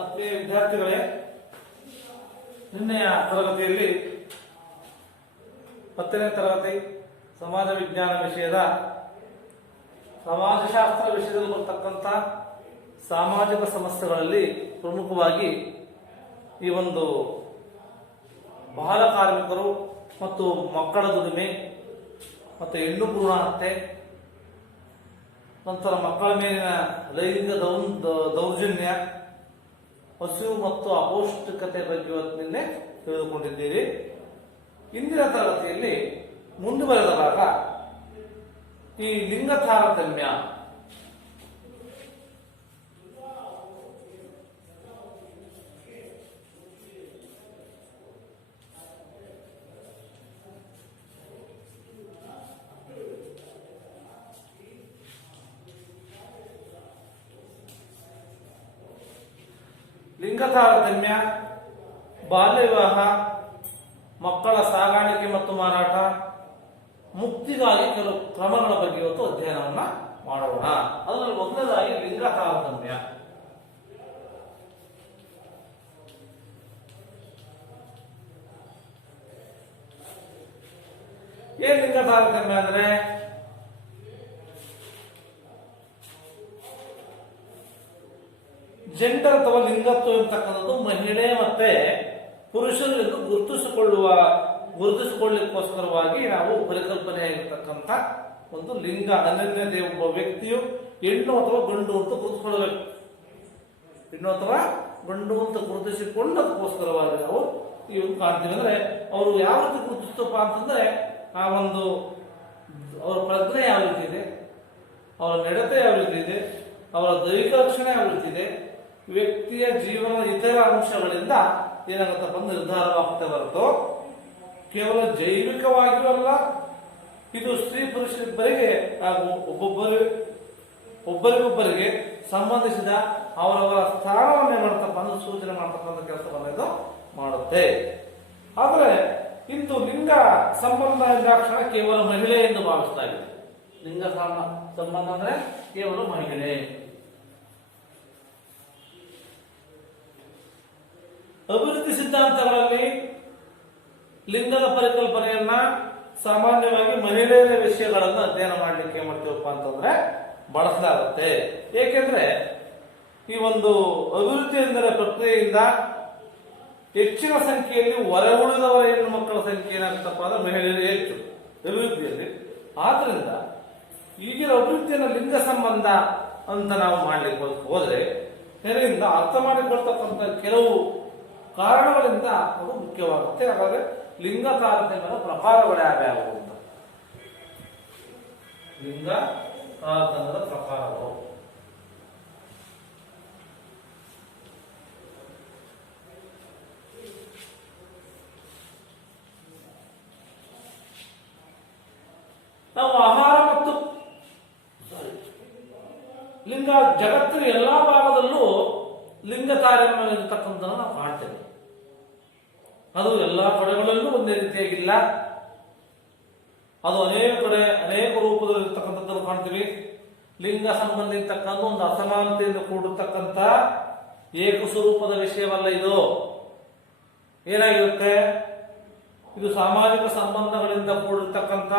ಆತ್ಮೀಯ ವಿದ್ಯಾರ್ಥಿಗಳೇ, ನಿನ್ನೆಯ ತರಗತಿಯಲ್ಲಿ 10ನೇ ತರಗತಿ ಸಮಾಜ ವಿಜ್ಞಾನ ವಿಷಯದ ಸಮಾಜಶಾಸ್ತ್ರ ವಿಷಯದಲ್ಲಿ ಬರ್ತಕ್ಕಂಥ ಸಾಮಾಜಿಕ ಸಮಸ್ಯೆಗಳಲ್ಲಿ ಪ್ರಮುಖವಾಗಿ ಈ ಒಂದು ಬಾಲ ಕಾರ್ಮಿಕರು ಮತ್ತು ಮಕ್ಕಳ ದುಡಿಮೆ ಮತ್ತು ಹೆಣ್ಣು ಭ್ರೂಣ ಹತ್ಯೆ, ನಂತರ ಮಕ್ಕಳ ಮೇಲಿನ ಲೈಂಗಿಕ ದೌರ್ಜನ್ಯ, ಹಸಿವು ಮತ್ತು ಅಪೌಷ್ಟಿಕತೆ ಬಗ್ಗೆ ನಿನ್ನೆ ತಿಳಿದುಕೊಂಡಿದ್ದೀರಿ. ಇಂದಿನ ತರಗತಿಯಲ್ಲಿ ಮುಂದುವರೆದ ಭಾಗ ಈ ಲಿಂಗ ತಾರತಮ್ಯ. ಲಿಂಗ ತಾರತಮ್ಯ, ಬಾಲ್ಯ ವಿವಾಹ, ಮಕ್ಕಳ ಸಾಗಾಣಿಕೆ ಮತ್ತು ಮಾರಾಟ, ಮುಕ್ತಿಗಾಗಿ ಕೆಲವು ಕ್ರಮಗಳ ಬಗ್ಗೆ ಇವತ್ತು ಅಧ್ಯಯನವನ್ನ ಮಾಡೋಣ. ಅದರಲ್ಲಿ ಮೊದಲನೇದಾಗಿ ಲಿಂಗ ತಾರತಮ್ಯ. ಏನ್ ಲಿಂಗ ತಾರತಮ್ಯ ಅಂದ್ರೆ ಜೆಂಡರ್ ಅಥವಾ ಲಿಂಗತ್ವ ಇರ್ತಕ್ಕಂಥದ್ದು ಮಹಿಳೆ ಮತ್ತೆ ಪುರುಷರು ಎಂದು ಗುರುತಿಸಿಕೊಳ್ಳಿಕ್ಕೋಸ್ಕರವಾಗಿ ನಾವು ಪರಿಕಲ್ಪನೆಯಾಗಿರ್ತಕ್ಕಂಥ ಒಂದು ಲಿಂಗ. ಅನನ್ಯತೆ ಒಬ್ಬ ವ್ಯಕ್ತಿಯು ಹೆಣ್ಣು ಅಥವಾ ಗಂಡು ಅಂತ ಗುರುತಿಸಿಕೊಳ್ಳಬೇಕು. ಹೆಣ್ಣು ಅಥವಾ ಗಂಡು ಅಂತ ಗುರುತಿಸಿಕೊಂಡದಕ್ಕೋಸ್ಕರವಾಗಿ ನಾವು ಇವು ಕಾಣ್ತೀವಿ. ಅಂದ್ರೆ ಅವರು ಯಾವ ರೀತಿ ಗುರುತಿಸ್ತಪ್ಪ ಅಂತಂದ್ರೆ ಆ ಒಂದು ಅವರ ಪ್ರಜ್ಞೆ ಯಾವ ರೀತಿ ಇದೆ, ಅವರ ನಡತೆ ಯಾವ ರೀತಿ ಇದೆ, ಅವರ ದೈಹಿಕ ಲಕ್ಷಣ ಯಾವ ರೀತಿ ಇದೆ, ವ್ಯಕ್ತಿಯ ಜೀವನದ ಇತರ ಅಂಶಗಳಿಂದ ಏನಾಗುತ್ತಪ್ಪ ನಿರ್ಧಾರವಾಗ್ತಾ ಬರುತ್ತೋ. ಕೇವಲ ಜೈವಿಕವಾಗಿಯೂ ಅಲ್ಲ, ಇದು ಸ್ತ್ರೀ ಪುರುಷರಿಬ್ಬರಿಗೆ ಹಾಗೂ ಒಬ್ಬರಿಗೊಬ್ಬರಿಗೆ ಸಂಬಂಧಿಸಿದ ಅವರವರ ಸ್ಥಾನವನ್ನೇ ಮಾಡ್ತಕ್ಕಂಥ ಸೂಚನೆ ಮಾಡ್ತಕ್ಕಂಥ ಕೆಲಸವನ್ನು ಇದು ಮಾಡುತ್ತೆ. ಆದರೆ ಇಂದು ಲಿಂಗ ಸಂಬಂಧ ಎಂದಾಕ್ಷಣ ಕೇವಲ ಮಹಿಳೆ ಎಂದು ಭಾವಿಸ್ತಾ ಇದೆ. ಲಿಂಗ ಸಂಬಂಧ ಅಂದ್ರೆ ಕೇವಲ ಮಹಿಳೆ. ಅಭಿವೃದ್ಧಿ ಸಿದ್ಧಾಂತಗಳಲ್ಲಿ ಲಿಂಗದ ಪರಿಕಲ್ಪನೆಯನ್ನ ಸಾಮಾನ್ಯವಾಗಿ ಮಹಿಳೆಯರ ವಿಷಯಗಳನ್ನು ಅಧ್ಯಯನ ಮಾಡಲಿಕ್ಕೆ ಏನ್ ಮಾಡ್ತೀವಪ್ಪ ಅಂತಂದ್ರೆ ಬಳಸಲಾಗುತ್ತೆ. ಏಕೆಂದ್ರೆ ಈ ಒಂದು ಅಭಿವೃದ್ಧಿ ಎಂದರೆ ಪ್ರಕ್ರಿಯೆಯಿಂದ ಹೆಚ್ಚಿನ ಸಂಖ್ಯೆಯಲ್ಲಿ ಹೊರ ಉಳಿದವರ ಹೆಣ್ಣು ಮಕ್ಕಳ ಸಂಖ್ಯೆ ಏನಾಗ್ತಪ್ಪ ಅಂದ್ರೆ ಮಹಿಳೆಯರು ಹೆಚ್ಚು ಅಭಿವೃದ್ಧಿಯಲ್ಲಿ. ಆದ್ರಿಂದ ಈಗಿನ ಅಭಿವೃದ್ಧಿಯನ್ನು ಲಿಂಗ ಸಂಬಂಧ ಅಂತ ನಾವು ಮಾಡ್ಲಿಕ್ಕೆ ಹೋದ್ರೆ ಇದರಿಂದ ಅರ್ಥ ಮಾಡಿಕೊಳ್ತಕ್ಕಂಥ ಕೆಲವು ಕಾರಣಗಳಿಂದ ಅದು ಮುಖ್ಯವಾಗುತ್ತೆ. ಹಾಗಾದ್ರೆ ಲಿಂಗ ತಾರತಮ್ಯದ ಪ್ರಕಾರಗಳು ಯಾವ್ಯಾವು ಅಂತ. ಲಿಂಗ ತಾರತಮ್ಯದ ಪ್ರಕಾರಗಳು ನಾವು ಆಹಾರ ಮತ್ತು ಲಿಂಗ ಜಗತ್ತಿನ ಎಲ್ಲಾ ಭಾಗದಲ್ಲೂ ಲಿಂಗ ತಾರತಮ್ಯ ಇರತಕ್ಕಂಥ ನಾವು ಕಾಣ್ತೇವೆ. ಅದು ಎಲ್ಲಾ ಕಡೆಗಳಲ್ಲೂ ಒಂದೇ ರೀತಿಯಾಗಿಲ್ಲ. ಅದು ಅನೇಕ ಕಡೆ ಅನೇಕ ರೂಪದಲ್ಲಿ ಇರ್ತಕ್ಕಂಥದ್ದನ್ನು ಕಾಣ್ತೀವಿ. ಲಿಂಗ ಸಂಬಂಧ ಇರ್ತಕ್ಕಂಥ ಒಂದು ಅಸಮಾನತೆಯಿಂದ ಕೂಡಿರ್ತಕ್ಕಂಥ ಏಕ ಸ್ವರೂಪದ ವಿಷಯವಲ್ಲ ಇದು. ಏನಾಗಿರುತ್ತೆ, ಇದು ಸಾಮಾಜಿಕ ಸಂಬಂಧಗಳಿಂದ ಕೂಡಿರ್ತಕ್ಕಂಥ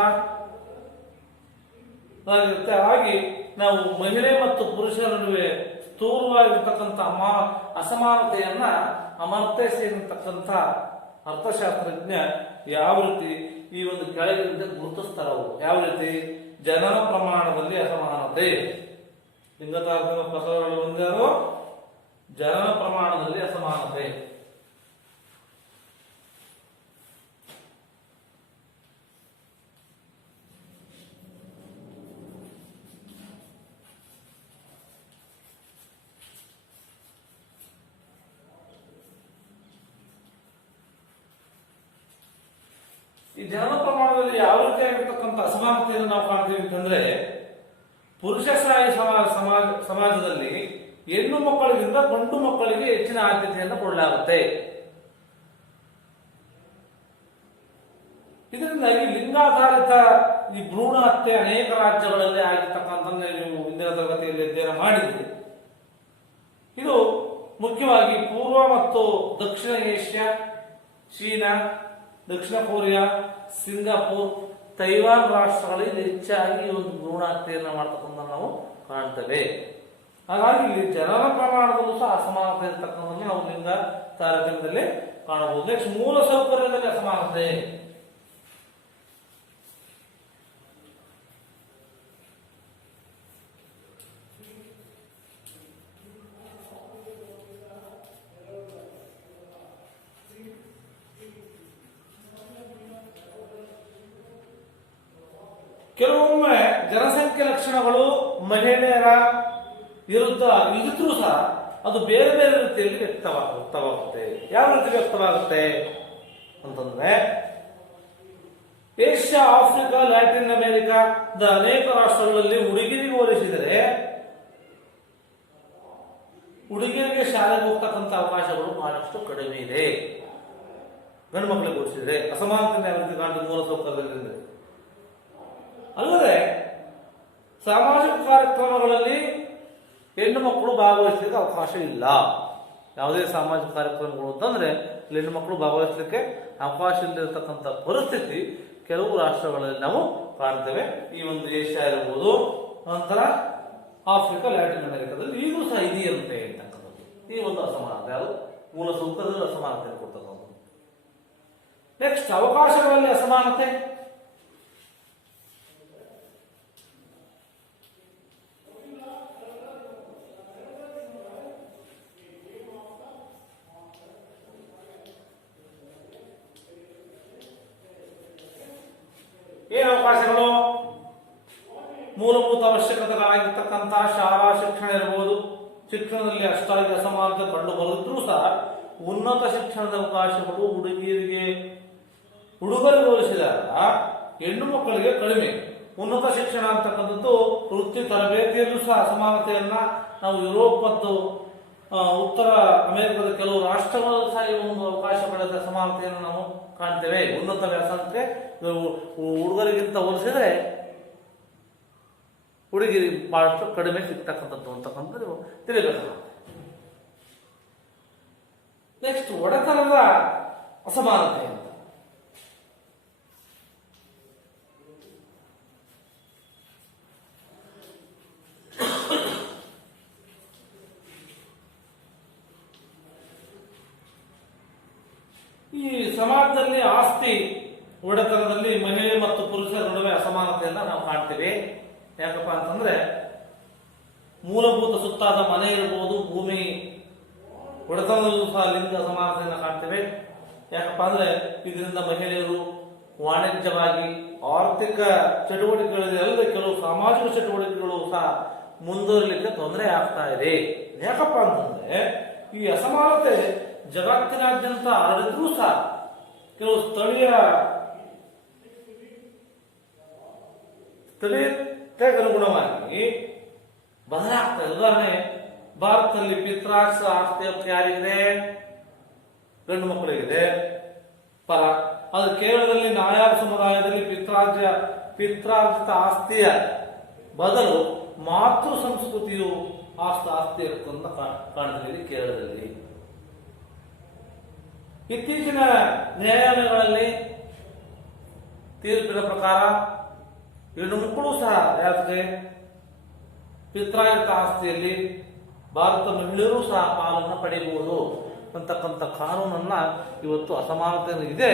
ಹಾಗೆ ನಾವು ಮಹಿಳೆ ಮತ್ತು ಪುರುಷರ ನಡುವೆ ಸ್ಥೂಲವಾಗಿರ್ತಕ್ಕಂಥ ಅಸಮಾನತೆಯನ್ನ ಅಮರ್ಥ್ಯಸಿ ಎನ್ನತಕ್ಕಂಥ ಅರ್ಥಶಾಸ್ತ್ರಜ್ಞ ಯಾವ ರೀತಿ ಈ ಒಂದು ಕೆಳಗಿನಿಂದ ಗುರುತಿಸ್ತಾರ. ಯಾವ ರೀತಿ ಜನನ ಪ್ರಮಾಣದಲ್ಲಿ ಅಸಮಾನತೆ, ಲಿಂಗ ತಾರತಮ್ಯ ಪ್ರಕಾರಗಳು ಒಂದಾರು ಜನನ ಪ್ರಮಾಣದಲ್ಲಿ ಅಸಮಾನತೆ. ಈ ಜನನ ಪ್ರಮಾಣದಲ್ಲಿ ಯಾವ ರೀತಿಯಾಗಿರ್ತಕ್ಕಂಥ ಅಸಮಾನತೆಯನ್ನು ನಾವು ಕಾಣ್ತೀವಿ ಅಂತಂದ್ರೆ, ಪುರುಷಶಾಹಿ ಸಮಾಜದಲ್ಲಿ ಹೆಣ್ಣು ಮಕ್ಕಳಿಗಿಂತ ಗಂಡು ಮಕ್ಕಳಿಗೆ ಹೆಚ್ಚಿನ ಆದ್ಯತೆಯನ್ನು ಕೊಡಲಾಗುತ್ತೆ. ಇದರಿಂದಾಗಿ ಲಿಂಗಾಧಾರಿತ ಈ ಭ್ರೂಣ ಹತ್ಯೆ ಅನೇಕ ರಾಜ್ಯಗಳಲ್ಲಿ ಆಗಿರ್ತಕ್ಕಂಥ ನೀವು ಹಿಂದಿನ ತರಗತಿಯಲ್ಲಿ ಅಧ್ಯಯನ ಮಾಡಿದ್ರಿ. ಮುಖ್ಯವಾಗಿ ಪೂರ್ವ ಮತ್ತು ದಕ್ಷಿಣ ಏಷ್ಯಾ, ಚೀನಾ, ದಕ್ಷಿಣ ಕೊರಿಯಾ, ಸಿಂಗಾಪುರ್, ತೈವಾನ್ ರಾಷ್ಟ್ರಗಳಲ್ಲಿ ಹೆಚ್ಚಾಗಿ ಈ ಒಂದು ಭ್ರೂಣಹತ್ಯೆಯನ್ನು ಮಾಡ್ತಕ್ಕಂಥ ನಾವು ಕಾಣ್ತೇವೆ. ಹಾಗಾಗಿ ಇಲ್ಲಿ ಜನರ ಪ್ರಮಾಣದಲ್ಲೂ ಸಹ ಅಸಮಾನತೆ ಇರತಕ್ಕಂಥದ್ದನ್ನು ನಾವು ಲಿಂಗ ತಾರತಮ್ಯದಲ್ಲಿ ಕಾಣಬಹುದು. ನೆಕ್ಸ್ಟ್ ಮೂಲ ಸೌಕರ್ಯದಲ್ಲಿ ಅಸಮಾನತೆ. ಕೆಲವೊಮ್ಮೆ ಜನಸಂಖ್ಯೆ ಲಕ್ಷಣಗಳು ಮಹಿಳೆಯರ ವಿರುದ್ಧ ಇದ್ರೂ ಸಹ ಅದು ಬೇರೆ ಬೇರೆ ರೀತಿಯಲ್ಲಿ ವ್ಯಕ್ತವಾಗುತ್ತೆ. ಯಾವ ರೀತಿ ವ್ಯಕ್ತವಾಗುತ್ತೆ ಅಂತಂದ್ರೆ, ಏಷ್ಯಾ, ಆಫ್ರಿಕಾ, ಲ್ಯಾಟಿನ್ ಅಮೆರಿಕಾದ ಅನೇಕ ರಾಷ್ಟ್ರಗಳಲ್ಲಿ ಹುಡುಗಿರಿಗೆ ಹೋಲಿಸಿದರೆ ಹುಡುಗಿಯರಿಗೆ ಶಾಲೆಗೆ ಹೋಗ್ತಕ್ಕಂಥ ಅವಕಾಶಗಳು ಬಹಳಷ್ಟು ಕಡಿಮೆ ಇದೆ. ಗಂಡು ಮಕ್ಕಳಿಗೆ ಹೋಲಿಸಿದರೆ ಅಸಮಾನತೆ ಯಾವ ರೀತಿ ಕಾಣ್ತದೆ ಮೂಲ ಸೌಕರ್ಯದಲ್ಲಿ. ಅಲ್ಲದೆ ಸಾಮಾಜಿಕ ಕಾರ್ಯಕ್ರಮಗಳಲ್ಲಿ ಹೆಣ್ಣು ಮಕ್ಕಳು ಭಾಗವಹಿಸಲಿಕ್ಕೆ ಅವಕಾಶ ಇಲ್ಲ. ಯಾವುದೇ ಸಾಮಾಜಿಕ ಕಾರ್ಯಕ್ರಮಗಳು ಅಂತಂದ್ರೆ ಹೆಣ್ಣು ಮಕ್ಕಳು ಭಾಗವಹಿಸಲಿಕ್ಕೆ ಅವಕಾಶ ಇಲ್ಲದಿರತಕ್ಕಂಥ ಪರಿಸ್ಥಿತಿ ಕೆಲವು ರಾಷ್ಟ್ರಗಳಲ್ಲಿ ನಾವು ಕಾಣ್ತೇವೆ. ಈ ಒಂದು ಏಷ್ಯಾ ಇರಬಹುದು, ನಂತರ ಆಫ್ರಿಕಾ, ಲ್ಯಾಟಿನ್ ಅಮೆರಿಕಾದಲ್ಲಿ ಈಗಲೂ ಸಹ ಇದೆಯಂತೆ ಅಂತಕ್ಕಂಥದ್ದು. ಈ ಒಂದು ಅಸಮಾನತೆ, ಅದು ಮೂಲ ಸೌಕರ್ಯದಲ್ಲಿ ಅಸಮಾನತೆ ಕೊಡ್ತಕ್ಕಂಥದ್ದು. ನೆಕ್ಸ್ಟ್ ಅವಕಾಶಗಳಲ್ಲಿ ಅಸಮಾನತೆ. ಏನು ಅವಕಾಶಗಳು? ಮೂಲಭೂತ ಅವಶ್ಯಕತೆಗಳಾಗಿರ್ತಕ್ಕಂತಹ ಶಾಲಾ ಶಿಕ್ಷಣ ಇರಬಹುದು. ಶಿಕ್ಷಣದಲ್ಲಿ ಅಷ್ಟಾಗಿ ಅಸಮಾನತೆ ಕಂಡು ಬರುತ್ತಿದ್ರೂ ಸಹ ಉನ್ನತ ಶಿಕ್ಷಣದ ಅವಕಾಶಗಳು ಹುಡುಗರಿಗೆ ಹೋಲಿಸಿದಾಗ ಹೆಣ್ಣು ಮಕ್ಕಳಿಗೆ ಕಡಿಮೆ. ಉನ್ನತ ಶಿಕ್ಷಣ ಅಂತಕ್ಕಂಥದ್ದು ವೃತ್ತಿ ತರಬೇತಿಯಲ್ಲೂ ಸಹ ಅಸಮಾನತೆಯನ್ನ ನಾವು ಯುರೋಪ್ ಮತ್ತು ಉತ್ತರ ಅಮೆರಿಕದ ಕೆಲವು ರಾಷ್ಟ್ರಗಳಲ್ಲಿ ಸಹ ಈ ಒಂದು ಅವಕಾಶಗಳ ಅಸಮಾನತೆಯನ್ನು ನಾವು ಕಾಣ್ತೇವೆ. ಉನ್ನತ ವ್ಯಾಸಂಗಕ್ಕೆ ಹುಡುಗರಿಗಿಂತ ಹೋಲಿಸಿದ್ರೆ ಹುಡುಗಿರಿಗೆ ಬಹಳಷ್ಟು ಕಡಿಮೆ ಸಿಗ್ತಕ್ಕಂಥದ್ದು ಅಂತಕ್ಕಂಥದ್ದು ತಿಳಿಬೇಕು. ನೆಕ್ಸ್ಟ್ ಒಡೆತನದ ಅಸಮಾನತೆ ಅಂತ. ಈ ಸಮಾಜದಲ್ಲಿ ಆಸ್ತಿ ಒಡೆತನದಲ್ಲಿ ಮಹಿಳೆ ಮತ್ತು ಪುರುಷರ ನಡುವೆ ಅಸಮಾನತೆಯನ್ನ ನಾವು ಕಾಣ್ತೇವೆ. ಯಾಕಪ್ಪ ಅಂತಂದ್ರೆ ಮೂಲಭೂತ ಸುತ್ತಾದ ಮನೆ ಇರಬಹುದು, ಭೂಮಿ ಒಡೆತನದಲ್ಲೂ ಸಹ ಲಿಂಗ ಅಸಮಾನತೆಯನ್ನು ಕಾಣ್ತೇವೆ. ಯಾಕಪ್ಪ ಅಂದ್ರೆ ಇದರಿಂದ ಮಹಿಳೆಯರು ವಾಣಿಜ್ಯವಾಗಿ ಆರ್ಥಿಕ ಚಟುವಟಿಕೆಗಳಲ್ಲಿ ಅಲ್ಲದೆ ಕೆಲವು ಸಾಮಾಜಿಕ ಚಟುವಟಿಕೆಗಳು ಸಹ ಮುಂದುವರಿಲಿಕ್ಕೆ ತೊಂದರೆ ಆಗ್ತಾ ಇದೆ. ಯಾಕಪ್ಪ ಅಂತಂದ್ರೆ ಈ ಅಸಮಾನತೆ ಜಗತ್ತಿನಾದ್ಯಂತ ಹರಡಿದ್ರೂ ಸಹ ಕೆಲವು ಸ್ಥಳೀಯತೆಗೆ ಅನುಗುಣವಾಗಿ ಬದಲಾಗ್ತಾ ಇದೆ. ಉದಾಹರಣೆ, ಭಾರತದಲ್ಲಿ ಪಿತ್ರಾರ್ಜಿತ ಆಸ್ತಿ ಹಕ್ಕು ಯಾರಿಗಿದೆ? ಗಂಡು ಮಕ್ಕಳಿಗಿದೆ ಪರ. ಅದು ಕೇರಳದಲ್ಲಿ ನಾಯರ್ ಸಮುದಾಯದಲ್ಲಿ ಪಿತ್ರಾರ್ಜಿತ ಆಸ್ತಿಯ ಬದಲು ಮಾತೃ ಸಂಸ್ಕೃತಿಯು ಆಸ್ತಿ ಹಕ್ಕನ್ನು ಕಾಣ್ತಿದೆ ಕೇರಳದಲ್ಲಿ. ಇತ್ತೀಚಿನ ನ್ಯಾಯಾಲಯಗಳಲ್ಲಿ ತೀರ್ಪಿನ ಪ್ರಕಾರ ಹೆಣ್ಣು ಮಕ್ಕಳು ಸಹ ಯಾಕೆ ಪಿತ್ರಾರ್ಜಿತ ಆಸ್ತಿಯಲ್ಲಿ ಭಾರತ ಮಹಿಳೆಯರು ಸಹ ಪಾಲನ್ನು ಪಡೆಯಬಹುದು ಅಂತಕ್ಕಂಥ ಕಾನೂನನ್ನ ಇವತ್ತು ಅಸಮಾನತೆ ಇದೆ,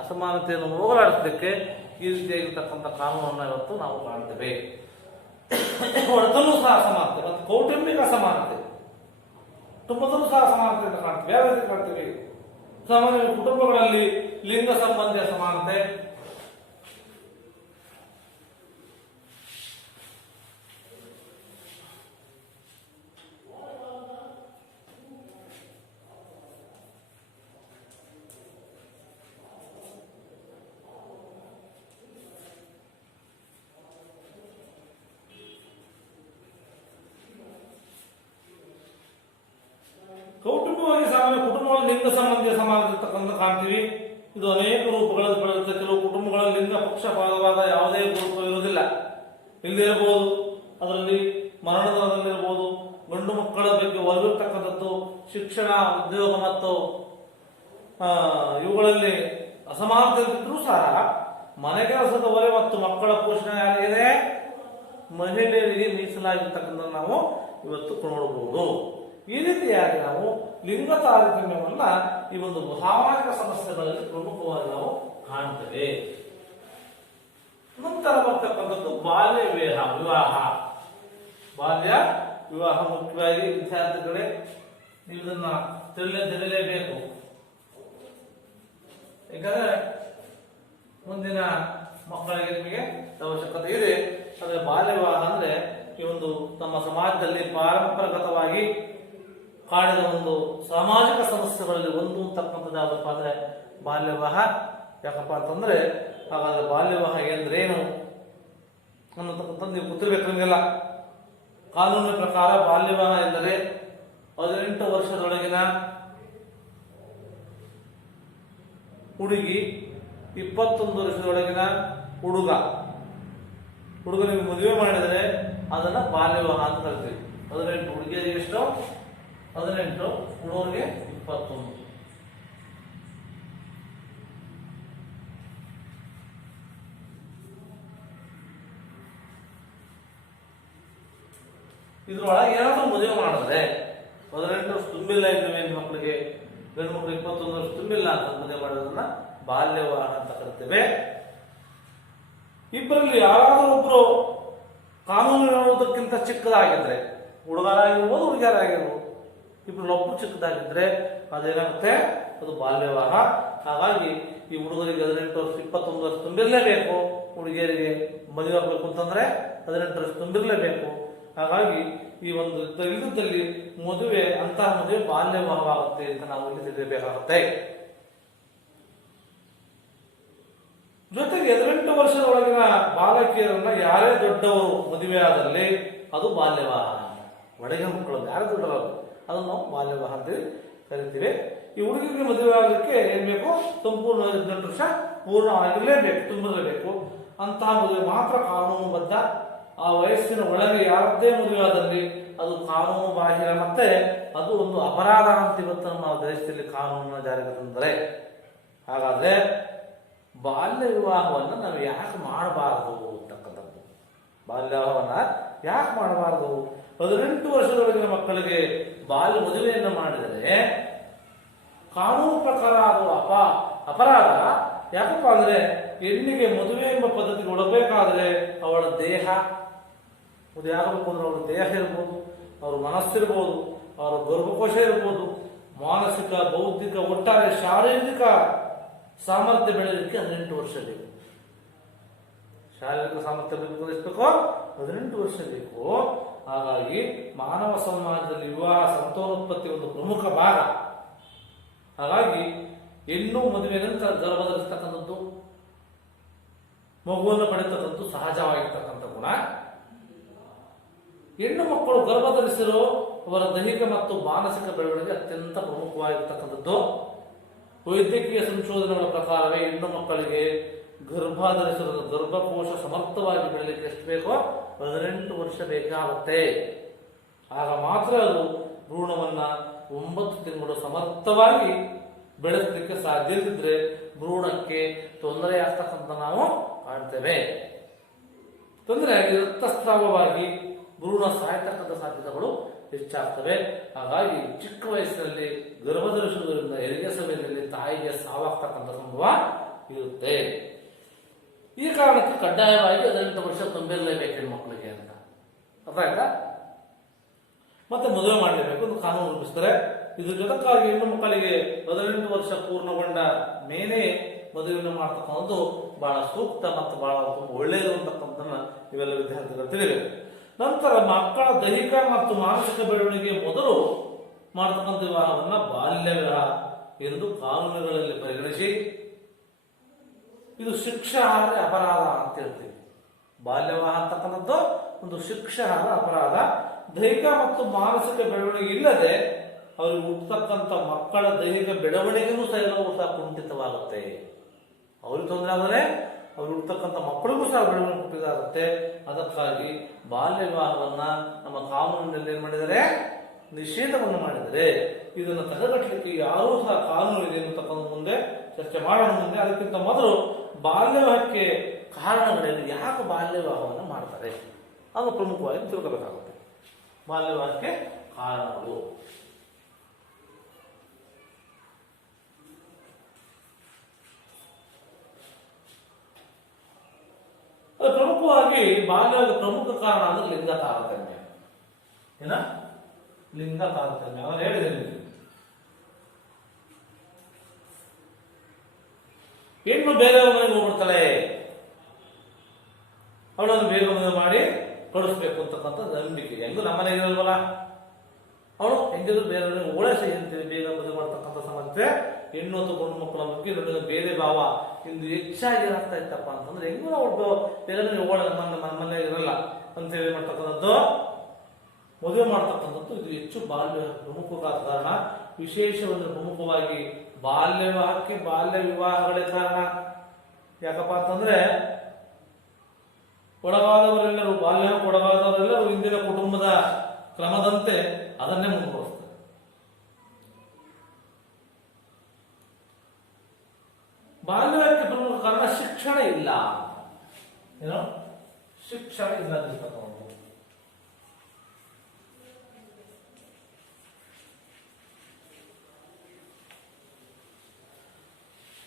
ಅಸಮಾನತೆಯನ್ನು ಹೋಗಲಾಡಿಸಲಿಕ್ಕೆ ಈ ರೀತಿಯಾಗಿರ್ತಕ್ಕಂಥ ಕಾನೂನನ್ನ ಇವತ್ತು ನಾವು ಕಾಣ್ತೇವೆ. ಒಡೆತನೂ ಸಹ ಅಸಮಾನತೆ ಮತ್ತು ಕೌಟುಂಬಿಕ ಅಸಮಾನತೆ, ಕುಟುಂಬದಲ್ಲೂ ಸಹ ಅಸಮಾನತೆಯನ್ನು ಕಾಣ್ತೇವೆ. ಯಾವ ರೀತಿ ಕಾಣ್ತೇವೆ? ಸಾಮಾನ್ಯ ಕುಟುಂಬಗಳಲ್ಲಿ ಲಿಂಗ ಸಂಬಂಧಿ ಅಸಮಾನತೆ, ಕೌಟುಂಬವಾಗಿ ಸಾಮಾನ್ಯ ಕುಟುಂಬಗಳಲ್ಲಿ ಲಿಂಗ ಸಂಬಂಧಿಯ ಸಮಾನತೆ ಇರ್ತಕ್ಕಂಥ ಕಾಣ್ತೀವಿ. ಇದು ಅನೇಕ ರೂಪಗಳಲ್ಲಿ ಪಡೆಯುತ್ತೆ. ಕೆಲವು ಕುಟುಂಬಗಳಲ್ಲಿ ಲಿಂಗ ಪಕ್ಷಪಾತವಾದ ಯಾವುದೇ ರೂಪ ಇರುವುದಿಲ್ಲ. ಇಲ್ಲದೆ ಇರಬಹುದು, ಅದರಲ್ಲಿ ಮರಣದಲ್ಲಿರಬಹುದು, ಗಂಡು ಮಕ್ಕಳ ಬಗ್ಗೆ ಒಲವಿರ್ತಕ್ಕಂಥದ್ದು, ಶಿಕ್ಷಣ, ಉದ್ಯೋಗ ಮತ್ತು ಇವುಗಳಲ್ಲಿ ಅಸಮಾನತೆಗಳಿದ್ರೂ ಸಹ ಮನೆ ಕೆಲಸದ ಹೊರೆ ಮತ್ತು ಮಕ್ಕಳ ಪೋಷಣೆ ಯಾರಿಗಿದೆ? ಮಹಿಳೆಯರಿಗೆ ಮೀಸಲಾಗಿರ್ತಕ್ಕಂಥ ನಾವು ಇವತ್ತು ನೋಡಬಹುದು. ಈ ರೀತಿಯಾಗಿ ನಾವು ಲಿಂಗ ತಾರತಮ್ಯವನ್ನ ಈ ಒಂದು ಸಾಮಾಜಿಕ ಸಮಸ್ಯೆಗಳಲ್ಲಿ ಪ್ರಮುಖವಾಗಿ ನಾವು ಕಾಣ್ತೇವೆ. ನಂತರ ಬರ್ತಕ್ಕಂಥದ್ದು ಬಾಲ್ಯ ವಿವಾಹ. ಬಾಲ್ಯ ವಿವಾಹ ಮುಖ್ಯವಾಗಿ ವಿದ್ಯಾರ್ಥಿಗಳೇ ನೀವು ಇದನ್ನ ತಿಳಿಯಲೇಬೇಕು. ಯಾಕಂದ್ರೆ ಮುಂದಿನ ಮಕ್ಕಳಿಗೆ ನಿಮಗೆ ಅವಶ್ಯಕತೆ ಇದೆ. ಅಂದ್ರೆ ಬಾಲ್ಯ ವಿವಾಹ ಅಂದ್ರೆ ಈ ಒಂದು ನಮ್ಮ ಸಮಾಜದಲ್ಲಿ ಪಾರಂಪರಿಕವಾಗಿ ಕಾಡಿದ ಒಂದು ಸಾಮಾಜಿಕ ಸಮಸ್ಯೆಗಳಲ್ಲಿ ಒಂದು ಅಂತಕ್ಕಂಥದ್ದು ಯಾವ್ದಪ್ಪ ಅಂದ್ರೆ ಬಾಲ್ಯ ವಿವಾಹ. ಯಾಕಪ್ಪ ಅಂತಂದ್ರೆ ಹಾಗಾದ್ರೆ ಬಾಲ್ಯ ವಿವಾಹ ಎಂದ್ರೇನು ಅನ್ನತಕ್ಕಂಥದ್ದು ನೀವು ಗೊತ್ತಿರ್ಬೇಕು. ನಿಮಗೆಲ್ಲ ಕಾನೂನಿನ ಪ್ರಕಾರ ಬಾಲ್ಯ ವಿವಾಹ ಎಂದರೆ 18 ವರ್ಷದೊಳಗಿನ ಹುಡುಗಿ, 21 ವರ್ಷದೊಳಗಿನ ಹುಡುಗನಿಗೆ ಮದುವೆ ಮಾಡಿದರೆ ಅದನ್ನ ಬಾಲ್ಯ ವಿವಾಹ ಅಂತ ಕರಿತೀವಿ. 18 ಹುಡುಗಿಯರಿಗೆ ಎಷ್ಟು? 18, ಹುಡುಗರಿಗೆ 21. ಇದ್ರೊಳಗೆ ಏನಾದ್ರೂ ಮದುವೆ ಮಾಡಿದ್ರೆ 18 ವರ್ಷ ತುಂಬಿಲ್ಲ ಇನ್ನು ಹೆಣ್ಣು ಮಕ್ಕಳಿಗೆ, ಗಂಡು ಮಕ್ಕಳು 21 ವರ್ಷ ತುಂಬಿಲ್ಲ ಅಂತ ಮದುವೆ ಮಾಡೋದನ್ನ ಬಾಲ್ಯ ವಿವಾಹ ಅಂತ ಕರಿತೇವೆ. ಇಬ್ಬರಲ್ಲಿ ಯಾರಾದರೂ ಒಬ್ರು ಕಾನೂನು ಹೇಳುವುದಕ್ಕಿಂತ ಚಿಕ್ಕದಾಗಿದ್ರೆ, ಹುಡುಗರಾಗಿರ್ಬೋದು ಹುಡುಗಿಯರಾಗಿರ್ಬೋದು, ಇಬ್ಬರೊಬ್ಬರು ಚಿಕ್ಕದಾಗಿದ್ರೆ ಅದೇನಾಗುತ್ತೆ? ಅದು ಬಾಲ್ಯ ವಿವಾಹ. ಹಾಗಾಗಿ ಈ ಹುಡುಗರಿಗೆ 18 ವರ್ಷ 21 ವರ್ಷ ತುಂಬಿರಲೇಬೇಕು, ಹುಡುಗಿಯರಿಗೆ ಮದುವೆ ಆಗಬೇಕು ಅಂತಂದ್ರೆ 18 ವರ್ಷ ತುಂಬಿರಲೇಬೇಕು. ಹಾಗಾಗಿ ಈ ಒಂದು ಯುಗದಲ್ಲಿ ಅಂತಹ ಮದುವೆ ಬಾಲ್ಯ ವಿವಾಹವಾಗುತ್ತೆ ಅಂತ ನಾವು ಇಲ್ಲಿ ತಿಳಿಯಬೇಕಾಗುತ್ತೆ. ಜೊತೆಗೆ 18 ವರ್ಷದೊಳಗಿನ ಬಾಲಕಿಯರನ್ನ ಯಾರೇ ದೊಡ್ಡವರು ಮದುವೆ ಆದಲ್ಲಿ ಅದು ಬಾಲ್ಯ ವಿವಾಹ. ಒಳಗಿನ ಮಕ್ಕಳು ಯಾರೇ ದೊಡ್ಡವರು ಅದನ್ನು ನಾವು ಬಾಲ್ಯ ವಿವಾಹ ಅಂತ ಕರಿತೀವಿ. ಈ ಹುಡುಗಿಗೆ ಮದುವೆ ಆಗಲಿಕ್ಕೆ ಏನ್ ಬೇಕು? ಸಂಪೂರ್ಣ 18 ವರ್ಷ ಪೂರ್ಣವಾಗಿರಲೇಬೇಕು, ತುಂಬಿರಲೇಬೇಕು. ಅಂತಹ ಮದುವೆ ಮಾತ್ರ ಕಾನೂನುಬದ್ಧ. ಆ ವಯಸ್ಸಿನ ಒಳಗೆ ಯಾವುದೇ ಮದುವೆ ಆದಲ್ಲಿ ಅದು ಕಾನೂನು ಬಾಹಿರ, ಮತ್ತೆ ಅದು ಒಂದು ಅಪರಾಧ ಅಂತ ಇವತ್ತು ನಮ್ಮ ದೇಶದಲ್ಲಿ ಕಾನೂನಿನ ಜಾರಿಗೆ ತಂದರೆ. ಹಾಗಾದ್ರೆ ಬಾಲ್ಯ ವಿವಾಹವನ್ನು ನಾವು ಯಾಕೆ ಮಾಡಬಾರದು ಅಂತಕ್ಕಂಥದ್ದು. ಬಾಲ್ಯ ವಿವಾಹವನ್ನ ಯಾಕೆ ಮಾಡಬಾರದು? 18 ವರ್ಷದೊಳಗಿನ ಮಕ್ಕಳಿಗೆ ಬಾಲ್ಯ ಮದುವೆಯನ್ನು ಮಾಡಿದರೆ ಕಾನೂನು ಪ್ರಕಾರ ಅದು ಅಪರಾಧ. ಯಾಕಪ್ಪ ಅಂದ್ರೆ ಹೆಣ್ಣಿಗೆ ಮದುವೆ ಎಂಬ ಪದ್ಧತಿಗೆ ಒಳಬೇಕಾದ್ರೆ ಅವಳ ದೇಹ, ಮದುವೆ ಆಗಬೇಕು ಅಂದ್ರೆ ಅವಳ ದೇಹ ಇರ್ಬೋದು, ಅವ್ರ ಮನಸ್ಸಿರ್ಬೋದು, ಅವರ ಗರ್ಭಕೋಶ ಇರ್ಬೋದು, ಮಾನಸಿಕ, ಬೌದ್ಧಿಕ, ಒಟ್ಟಾರೆ ಶಾರೀರಿಕ ಸಾಮರ್ಥ್ಯ ಬೆಳೆಯಲಿಕ್ಕೆ 18 ವರ್ಷ ಬೇಕು. ಶಾರೀರಿಕ ಸಾಮರ್ಥ್ಯ ಬೆಳೆಸಬೇಕು 18 ವರ್ಷ ಬೇಕು. ಹಾಗಾಗಿ ಮಾನವ ಸಮಾಜದಲ್ಲಿ ವಿವಾಹ ಸಂತಾನೋತ್ಪತ್ತಿ ಒಂದು ಪ್ರಮುಖ ಭಾಗ. ಹಾಗಾಗಿ ಹೆಣ್ಣು ಮದುವೆ ನಂತರ ಗರ್ಭಧರಿಸ್ತಕ್ಕಂಥದ್ದು, ಮಗುವನ್ನು ಪಡೆಯತಕ್ಕಂಥದ್ದು ಸಹಜವಾಗಿರ್ತಕ್ಕಂಥ ಗುಣ. ಹೆಣ್ಣು ಮಕ್ಕಳು ಗರ್ಭಧರಿಸಿರೋ ಅವರ ದೈಹಿಕ ಮತ್ತು ಮಾನಸಿಕ ಬೆಳವಣಿಗೆ ಅತ್ಯಂತ ಪ್ರಮುಖವಾಗಿರ್ತಕ್ಕಂಥದ್ದು. ವೈದ್ಯಕೀಯ ಸಂಶೋಧನೆಗಳ ಪ್ರಕಾರವೇ ಹೆಣ್ಣು ಮಕ್ಕಳಿಗೆ ಗರ್ಭಧರಿಸಿದ ಗರ್ಭಕೋಶ ಸಮರ್ಥವಾಗಿ ಬೆಳಲಿಕ್ಕೆ ಎಷ್ಟು ಬೇಕೋ 18 ವರ್ಷ ಬೇಕಾಗುತ್ತೆ. ಆಗ ಮಾತ್ರ ಅದು ಭ್ರೂಣವನ್ನ 9 ತಿಂಗಳು ಸಮರ್ಥವಾಗಿ ಬೆಳೆಸಲಿಕ್ಕೆ ಸಾಧ್ಯ. ಇಲ್ಲದಿದ್ರೆ ಭ್ರೂಣಕ್ಕೆ ತೊಂದರೆ ಆಗ್ತಕ್ಕಂಥ ನಾವು ಕಾಣ್ತೇವೆ. ತೊಂದರೆಯಾಗಿ ರಕ್ತಸ್ರಾವವಾಗಿ ಭ್ರೂಣ ಸಾಯ್ತಕ್ಕಂಥ ಸಾಧ್ಯತೆಗಳು ಹೆಚ್ಚಾಗ್ತವೆ. ಹಾಗಾಗಿ ಚಿಕ್ಕ ವಯಸ್ಸಿನಲ್ಲಿ ಗರ್ಭಧರಿಸುವುದರಿಂದ ಹೆರಿಗೆ ಸಮಯದಲ್ಲಿ ತಾಯಿಗೆ ಸಾವಾಗ್ತಕ್ಕಂಥ ಸಂಭವ ಇರುತ್ತೆ. ಈ ಕಾರಣಕ್ಕೆ ಕಡ್ಡಾಯವಾಗಿ 18 ವರ್ಷ ತುಂಬಿರಲೇಬೇಕು ಹೆಣ್ಮಕ್ಳಿಗೆ ಅಂತ ಅರ್ಥ ಆಯ್ತಾ? ಮತ್ತೆ ಮದುವೆ ಮಾಡಲೇಬೇಕು ಒಂದು ಕಾನೂನು ರೂಪಿಸ್ತಾರೆ. ಇದ್ರ ಜೊತೆಗಾಗಿ ಹೆಣ್ಣು ಮಕ್ಕಳಿಗೆ 18 ವರ್ಷ ಪೂರ್ಣಗೊಂಡ ಮೇಲೆ ಮದುವೆಯನ್ನು ಮಾಡ್ತಕ್ಕಂಥದ್ದು ಬಹಳ ಸೂಕ್ತ ಮತ್ತು ಬಹಳ ಒಳ್ಳೆಯದು ಅಂತಕ್ಕಂಥದ್ದನ್ನ ಇವೆಲ್ಲ ವಿದ್ಯಾರ್ಥಿಗಳು ತಿಳಿಬೇಕು. ನಂತರ ಮಕ್ಕಳ ದೈಹಿಕ ಮತ್ತು ಮಾನಸಿಕ ಬೆಳವಣಿಗೆ ಮೊದಲು ಮಾಡತಕ್ಕಂಥ ವಿವಾಹವನ್ನ ಬಾಲ್ಯ ವಿವಾಹ ಎಂದು ಕಾನೂನುಗಳಲ್ಲಿ ಪರಿಗಣಿಸಿ ಇದು ಶಿಕ್ಷಾರ್ಹ ಅಪರಾಧ ಅಂತ ಹೇಳ್ತೀವಿ. ಬಾಲ್ಯ ವಿವಾಹ ಅಂತಕ್ಕಂಥದ್ದು ಒಂದು ಶಿಕ್ಷಾರ್ಹ ಅಪರಾಧ. ದೈಹಿಕ ಮತ್ತು ಮಾನಸಿಕ ಬೆಳವಣಿಗೆ ಇಲ್ಲದೆ ಅವ್ರಿಗೆ ಹುಟ್ಟತಕ್ಕಂಥ ಮಕ್ಕಳ ದೈಹಿಕ ಬೆಳವಣಿಗೆನೂ ಸಹ ಕುಂಠಿತವಾಗುತ್ತೆ. ಅವ್ರಿಗೆ ತೊಂದರೆ ಆದರೆ ಅವ್ರು ಹುಟ್ಟತಕ್ಕಂಥ ಮಕ್ಕಳಿಗೂ ಸಹ ಬೆಳವಣಿಗೆ ಕುಂಠಿತವಾಗುತ್ತೆ. ಅದಕ್ಕಾಗಿ ಬಾಲ್ಯ ವಿವಾಹವನ್ನ ನಮ್ಮ ಕಾನೂನಿನಲ್ಲಿ ಏನ್ ಮಾಡಿದರೆ ನಿಷೇಧವನ್ನು ಮಾಡಿದರೆ ಇದನ್ನು ತಡೆಗಟ್ಟಲಿಕ್ಕೆ ಯಾರೂ ಸಹ ಕಾನೂನು ಇದೆ ಅಂತಕ್ಕಂಥ ಮುಂದೆ ಚರ್ಚೆ ಮಾಡೋಣ. ಮುಂದೆ ಅದಕ್ಕಿಂತ ಮೊದಲು ಬಾಲ್ಯ ವಿವಾಹಕ್ಕೆ ಕಾರಣಗಳೇನು, ಯಾಕೆ ಬಾಲ್ಯ ವಿವಾಹವನ್ನು ಮಾಡ್ತಾರೆ ಅದು ಪ್ರಮುಖವಾಗಿ ತಿಳ್ಕೋಬೇಕಾಗುತ್ತೆ. ಬಾಲ್ಯ ವಿವಾಹಕ್ಕೆ ಕಾರಣಗಳು ಪ್ರಮುಖವಾಗಿ ಬಾಲ್ಯದ ಪ್ರಮುಖ ಕಾರಣ ಅಂದ್ರೆ ಲಿಂಗ ತಾರತಮ್ಯ. ಏನ ಲಿಂಗ ತಾರತಮ್ಯ ಅವನು ಹೇಳಿದ್ದೇನೆ. ಹೆಣ್ಣು ಬೇರೆಯವ್ರ ಮನೆಗೆ ಹೋಗ್ಬಿಡ್ತಾಳೆ, ಅವಳನ್ನು ಬೇಗ ಮದುವೆ ಮಾಡಿ ಕಳಿಸ್ಬೇಕು ಅಂತಕ್ಕಂಥ ನಂಬಿಕೆ. ಹೆಂಗು ನಮ್ಮನೆ ಇರಲ್ವಲ್ಲ, ಅವಳು ಹೆಂಗಿದ್ರು ಬೇರೆ ಓಳಸೆ ಅಂತೀವಿ, ಬೇಗ ಮದುವೆ ಮಾಡ್ತಕ್ಕಂಥ ಸಮಸ್ಯೆ. ಹೆಣ್ಣು ಅಥವಾ ಗಂಡು ಮಕ್ಕಳ ಬಗ್ಗೆ ಬೇರೆ ಭಾವ ಇಂದು ಹೆಚ್ಚಾಗಿ ಏನಾಗ್ತಾ ಇತ್ತಪ್ಪ ಅಂತಂದ್ರೆ, ಹೆಂಗೂ ಅವ್ರದ್ದು ಬೇರೆ ನಮ್ಮ ಮನೆ ಇರಲ್ಲ ಅಂತೇಳಿ ಮಾಡ್ತಕ್ಕಂಥದ್ದು, ಮದುವೆ ಮಾಡ್ತಕ್ಕಂಥದ್ದು. ಇದು ಹೆಚ್ಚು ಬಾಲ್ಯ ಪ್ರಮುಖ ಕಾರಣ. ವಿಶೇಷವಾಗಿ ಪ್ರಮುಖವಾಗಿ ಬಾಲ್ಯ ವಿವಾಹಕ್ಕೆ ಬಾಲ್ಯ ವಿವಾಹಗಳೇ ಕಾರಣ. ಯಾಕಪ್ಪ ಅಂತಂದ್ರೆ ಒಳಗಾದವರೆಲ್ಲರೂ ಬಾಲ್ಯ ಒಳಗಾದವರೆಲ್ಲರೂ ಇಂದಿನ ಕುಟುಂಬದ ಕ್ರಮದಂತೆ ಅದನ್ನೇ ಮುಂದುವರಿಸ್ತಾರೆ. ಬಾಲ್ಯಕ್ಕೆ ಪ್ರಮುಖ ಕಾರಣ ಶಿಕ್ಷಣ ಇಲ್ಲ. ಏನೋ ಶಿಕ್ಷಣ ಇಲ್ಲದಿರ್ತಕ್ಕಂಥ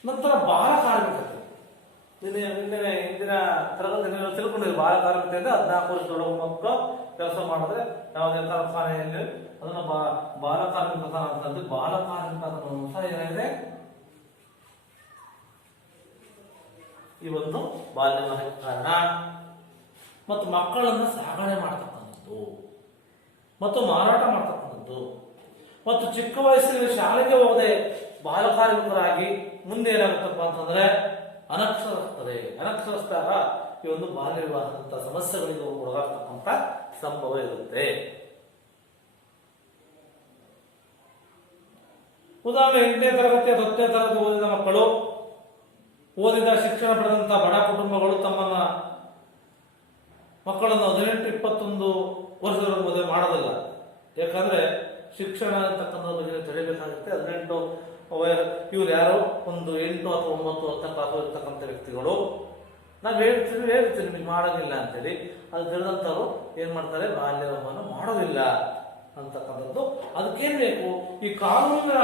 ನಂತರ ಬಾಲ ಕಾರ್ಮಿಕತೆ. ಇಂದಿನ ತರಗತಿ ನೀವು ತಿಳ್ಕೊಂಡಿರಿ, ಬಾಲ ಕಾರ್ಮಿಕತೆ ಅಂದ್ರೆ 14 ವರ್ಷದೊಳಗೆ ಮಕ್ಕಳು ಕೆಲಸ ಮಾಡಿದ್ರೆ ಯಾವುದೇ ಕಾರ್ಖಾನೆಯಲ್ಲಿ ಅದನ್ನ ಬಾಲ ಕಾರ್ಮಿಕತನ ಅಂತಂದ್ರೆ, ಬಾಲ ಕಾರ್ಮಿಕತನ ಸಹ ಏನಿದೆ ಈ ಒಂದು ಬಾಲ್ಯ ವಿವಾಹಕ್ಕೆ ಕಾರಣ. ಮತ್ತು ಮಕ್ಕಳನ್ನ ಸಾಗಣೆ ಮಾಡ್ತಕ್ಕಂಥದ್ದು ಮತ್ತು ಮಾರಾಟ ಮಾಡ್ತಕ್ಕಂಥದ್ದು, ಮತ್ತು ಚಿಕ್ಕ ವಯಸ್ಸಿನಲ್ಲಿ ಶಾಲೆಗೆ ಹೋಗದೆ ಬಾಲ ಕಾರ್ಮಿಕರಾಗಿ ಮುಂದೆ ಏನಾಗುತ್ತಪ್ಪ ಅಂತಂದ್ರೆ ಅನಕ್ಷರಸ್ಥರಾಗ ಈ ಒಂದು ಬಾಲ್ಯ ವಿವಾಹದಂತ ಸಮಸ್ಯೆಗಳಿಗೆ ಒಳಗಾಗ್ತಕ್ಕಂಥ ಸಂಭವ ಇರುತ್ತೆ. ಉದಾಹರಣೆ 8ನೇ ತರಗತಿ 10ನೇ ತರಗತಿ ಓದಿದ ಮಕ್ಕಳು, ಓದಿದ ಶಿಕ್ಷಣ ಪಡೆದಂತ ಬಡ ಕುಟುಂಬಗಳು ತಮ್ಮನ್ನ ಮಕ್ಕಳನ್ನು 18-21 ವರ್ಷದವರೆಗೆ ಮದುವೆ ಮಾಡೋದಿಲ್ಲ. ಯಾಕಂದ್ರೆ ಶಿಕ್ಷಣ ಅಂತಕ್ಕಂಥ ಬಗ್ಗೆ ತಿಳಿಬೇಕಾಗುತ್ತೆ. 18 ಇವ್ರು ಯಾರೋ ಒಂದು 8 ಅಥವಾ 9 ಕ್ಲಾಸ್ ಇರ್ತಕ್ಕಂಥ ವ್ಯಕ್ತಿಗಳು, ನಾವು ಹೇಳ್ತೀವಿ ನಿಮಗೆ ಮಾಡೋದಿಲ್ಲ ಅಂತೇಳಿ, ಅದು ತಿಳಿದಂಥವ್ರು ಏನ್ ಮಾಡ್ತಾರೆ, ಬಾಲ್ಯ ವಿವಾಹವನ್ನು ಮಾಡೋದಿಲ್ಲ ಅಂತಕ್ಕಂಥದ್ದು. ಅದಕ್ಕೇನ್ ಬೇಕು, ಈ ಕಾನೂನಿನ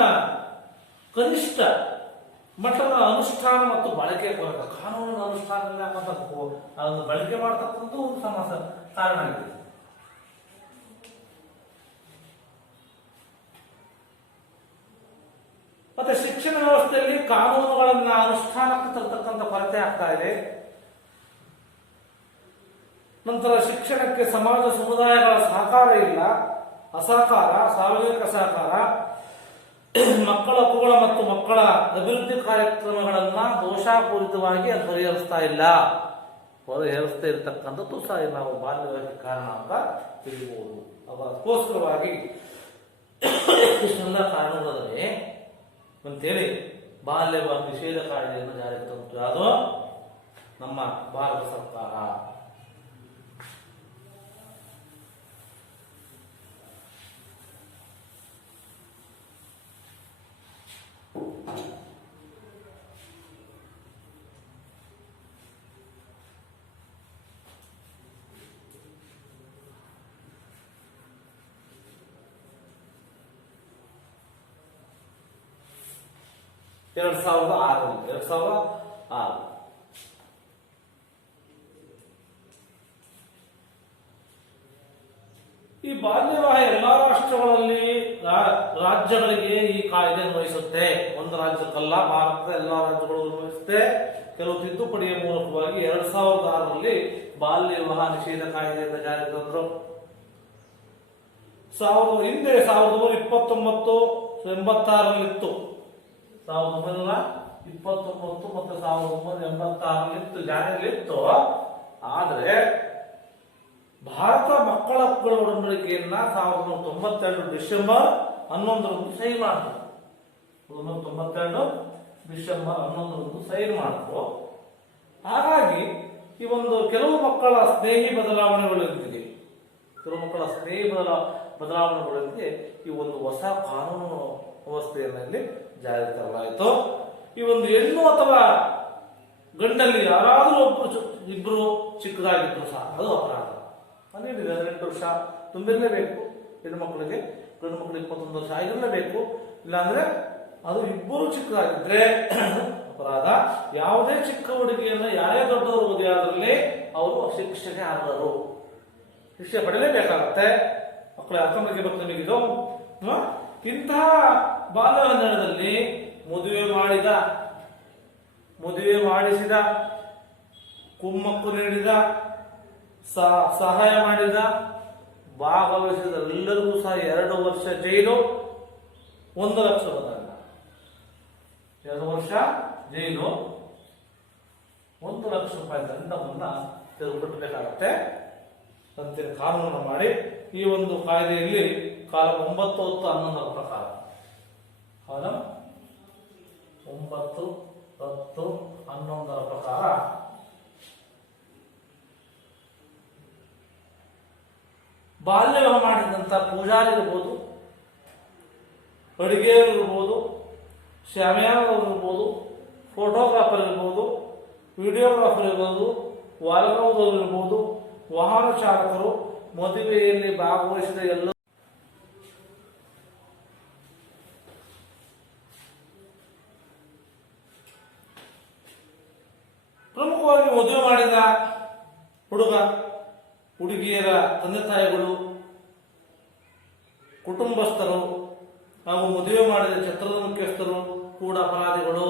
ಕನಿಷ್ಠ ಮಟ್ಟದ ಅನುಷ್ಠಾನ ಮತ್ತು ಬಳಕೆ. ಕಾನೂನಿನ ಅನುಷ್ಠಾನ ಅದನ್ನು ಬಳಕೆ ಮಾಡತಕ್ಕಂಥ ಒಂದು ಸಮಸ್ಯೆ ಕಾರಣ ಆಗಿದೆ. ಮತ್ತೆ ಶಿಕ್ಷಣ ವ್ಯವಸ್ಥೆಯಲ್ಲಿ ಕಾನೂನುಗಳನ್ನ ಅನುಷ್ಠಾನಕ್ಕೆ ತರತಕ್ಕಂಥ ಕೊರತೆ ಆಗ್ತಾ ಇದೆ. ನಂತರ ಶಿಕ್ಷಣಕ್ಕೆ ಸಮಾಜ ಸಮುದಾಯಗಳ ಸಹಕಾರ ಇಲ್ಲ, ಅಸಹಕಾರ, ಸಾರ್ವಜನಿಕ ಸಹಕಾರ, ಮಕ್ಕಳ ಹಕ್ಕುಗಳ ಮತ್ತು ಮಕ್ಕಳ ಅಭಿವೃದ್ಧಿ ಕಾರ್ಯಕ್ರಮಗಳನ್ನ ದೋಷಪೂರಿತವಾಗಿ ಅದು ಪರಿಹರಿಸ್ತಾ ಇರತಕ್ಕಂಥದ್ದು ಸಹ ನಾವು ಬಾಲ್ಯ ವಿವಾಹಕ್ಕೆ ಕಾರಣ ಅಂತ ತಿಳಿಯಬಹುದು. ಅದಕ್ಕೋಸ್ಕರವಾಗಿ ಇಷ್ಟೆಲ್ಲ ಕಾರಣಗಳೇ ಅಂತೇಳಿ ಬಾಲ್ಯ ವಿವಾಹ ನಿಷೇಧ ಕಾಯ್ದೆಯನ್ನು ಜಾರಿಗೆ ತಂತು ಅದು ನಮ್ಮ ಭಾರತ ಸರ್ಕಾರ. ಎರಡು ಸಾವಿರದ 2006 ಈ ಬಾಲ್ಯ ವಿವಾಹ ಎಲ್ಲಾ ರಾಷ್ಟ್ರಗಳಲ್ಲಿ ರಾಜ್ಯಗಳಿಗೆ ಈ ಕಾಯ್ದೆ ಅನ್ವಯಿಸುತ್ತೆ. ಒಂದು ರಾಜ್ಯಕ್ಕಲ್ಲ, ಭಾರತದ ಎಲ್ಲಾ ರಾಜ್ಯಗಳು ಅನ್ವಯಿಸುತ್ತೆ. ಕೆಲವು ತಿದ್ದುಪಡಿಯ ಮೂಲಕವಾಗಿ 2006ರಲ್ಲಿ ಬಾಲ್ಯ ವಿವಾಹ ನಿಷೇಧ ಕಾಯ್ದೆಯಿಂದ ಜಾರಿಗೆ ತಂದ್ರು. ಹಿಂದೆ 1929-86 ಇತ್ತು. 1929 ಮತ್ತು 1986 ಜಾರಿಯಲ್ಲಿತ್ತು. ಆದರೆ ಭಾರತ ಮಕ್ಕಳ ಹಕ್ಕುಗಳ ಒಡಂಬಡಿಕೆಯನ್ನ 1992 ಡಿಸೆಂಬರ್ 11ರಂದು ಸಹಿ ಮಾಡಿದ್ರು. 1992 ಡಿಸೆಂಬರ್ 11ರಂದು ಸಹಿ ಮಾಡಿದ್ರು. ಹಾಗಾಗಿ ಈ ಒಂದು ಕೆಲವು ಮಕ್ಕಳ ಸ್ನೇಹಿ ಬದಲಾವಣೆಗಳು ಇರ್ತಿದೆ. ಕೆಲವು ಮಕ್ಕಳ ಸ್ನೇಹದ ಬದಲಾವಣೆಗಳೊಂದಿಗೆ ಈ ಒಂದು ಹೊಸ ಕಾನೂನು ವ್ಯವಸ್ಥೆಯನ್ನು ಇಲ್ಲಿ ಜಾರಿಗೆ ತರಲಾಯಿತು. ಈ ಒಂದು ಹೆಣ್ಣು ಅಥವಾ ಗಂಡಲ್ಲಿ ಯಾರಾದರೂ ಇಬ್ರು ಚಿಕ್ಕದಾಗಿದ್ರು ಸಹ ಅದು ಅಪರಾಧ. ನಾನು ಹೇಳಿದೆ 18 ವರ್ಷ ತುಂಬಿರಲೇಬೇಕು ಹೆಣ್ಣು ಮಕ್ಕಳಿಗೆ, ಗಂಡು ಮಕ್ಕಳಿಗೆ 21 ವರ್ಷ ಆಗಿರಲೇಬೇಕು. ಇಲ್ಲಾಂದ್ರೆ ಅದು ಇಬ್ಬರು ಚಿಕ್ಕದಾಗಿದ್ರೆ ಅಪರಾಧ. ಯಾವುದೇ ಚಿಕ್ಕ ಹುಡುಗಿಯನ್ನ ಯಾರೇ ದೊಡ್ಡವರು ಮದುವೆಯಾದ್ರಲ್ಲಿ ಅವರು ಶಿಕ್ಷೆಗೆ ಅರ್ಹರು, ಶಿಕ್ಷೆ ಪಡೆಯಲೇಬೇಕಾಗತ್ತೆ. ಮಕ್ಕಳ ಅರ್ಥಮಕ್ಕೆ ಬರ್ತದೆ ನಿಮಗಿದು. ಇಂತಹ ಬಾಲ್ಯ ಹಂದರದಲ್ಲಿ ಮದುವೆ ಮಾಡಿಸಿದ, ಕುಮ್ಮಕ್ಕು ನೀಡಿದ, ಸಹಾಯ ಮಾಡಿದ, ಭಾಗವಹಿಸಿದ ಎಲ್ಲರಿಗೂ ಸಹ 2 ವರ್ಷ ಜೈಲು, 1 ಲಕ್ಷ ದಂಡ. 2 ವರ್ಷ ಜೈಲು, 1 ಲಕ್ಷ ರೂಪಾಯಿ ದಂಡವನ್ನ ತೆಗೆದುಕೊಟ್ಟಬೇಕಾಗತ್ತೆ ಅಂತ ಕಾನೂನು ಮಾಡಿ ಈ ಒಂದು ಕಾಯ್ದೆಯಲ್ಲಿ ಕಾಲಂ 9, 10, 11 ಪ್ರಕಾರ, ಕಾಲಂ 9, 10, 11 ಪ್ರಕಾರ ಬಾಲ್ಯ ವಿವಾಹ ಮಾಡಿದಂತ ಪೂಜಾರಿ ಇರ್ಬೋದು, ಅಡುಗೆ ಇರ್ಬೋದು, ಶಾಮಿಯಾನ ಇರ್ಬೋದು, ಫೋಟೋಗ್ರಾಫರ್ ಇರ್ಬೋದು, ವಿಡಿಯೋಗ್ರಾಫರ್ ಇರ್ಬೋದು, ವಾಲ್ಗಾವದವರು ಇರ್ಬೋದು, ವಾಹನ ಚಾಲಕರು, ಮದುವೆಯಲ್ಲಿ ಭಾಗವಹಿಸಿದ ಎಲ್ಲ ಪ್ರಮುಖವಾಗಿ ಮದುವೆ ಮಾಡಿದ ಹುಡುಗ ಹುಡುಗಿಯರ ತಂದೆ ತಾಯಿಗಳು, ಕುಟುಂಬಸ್ಥರು ಹಾಗೂ ಮದುವೆ ಮಾಡಿದ ಛತ್ರದ ಮುಖ್ಯಸ್ಥರು ಕೂಡ ಅಪರಾಧಿಗಳು.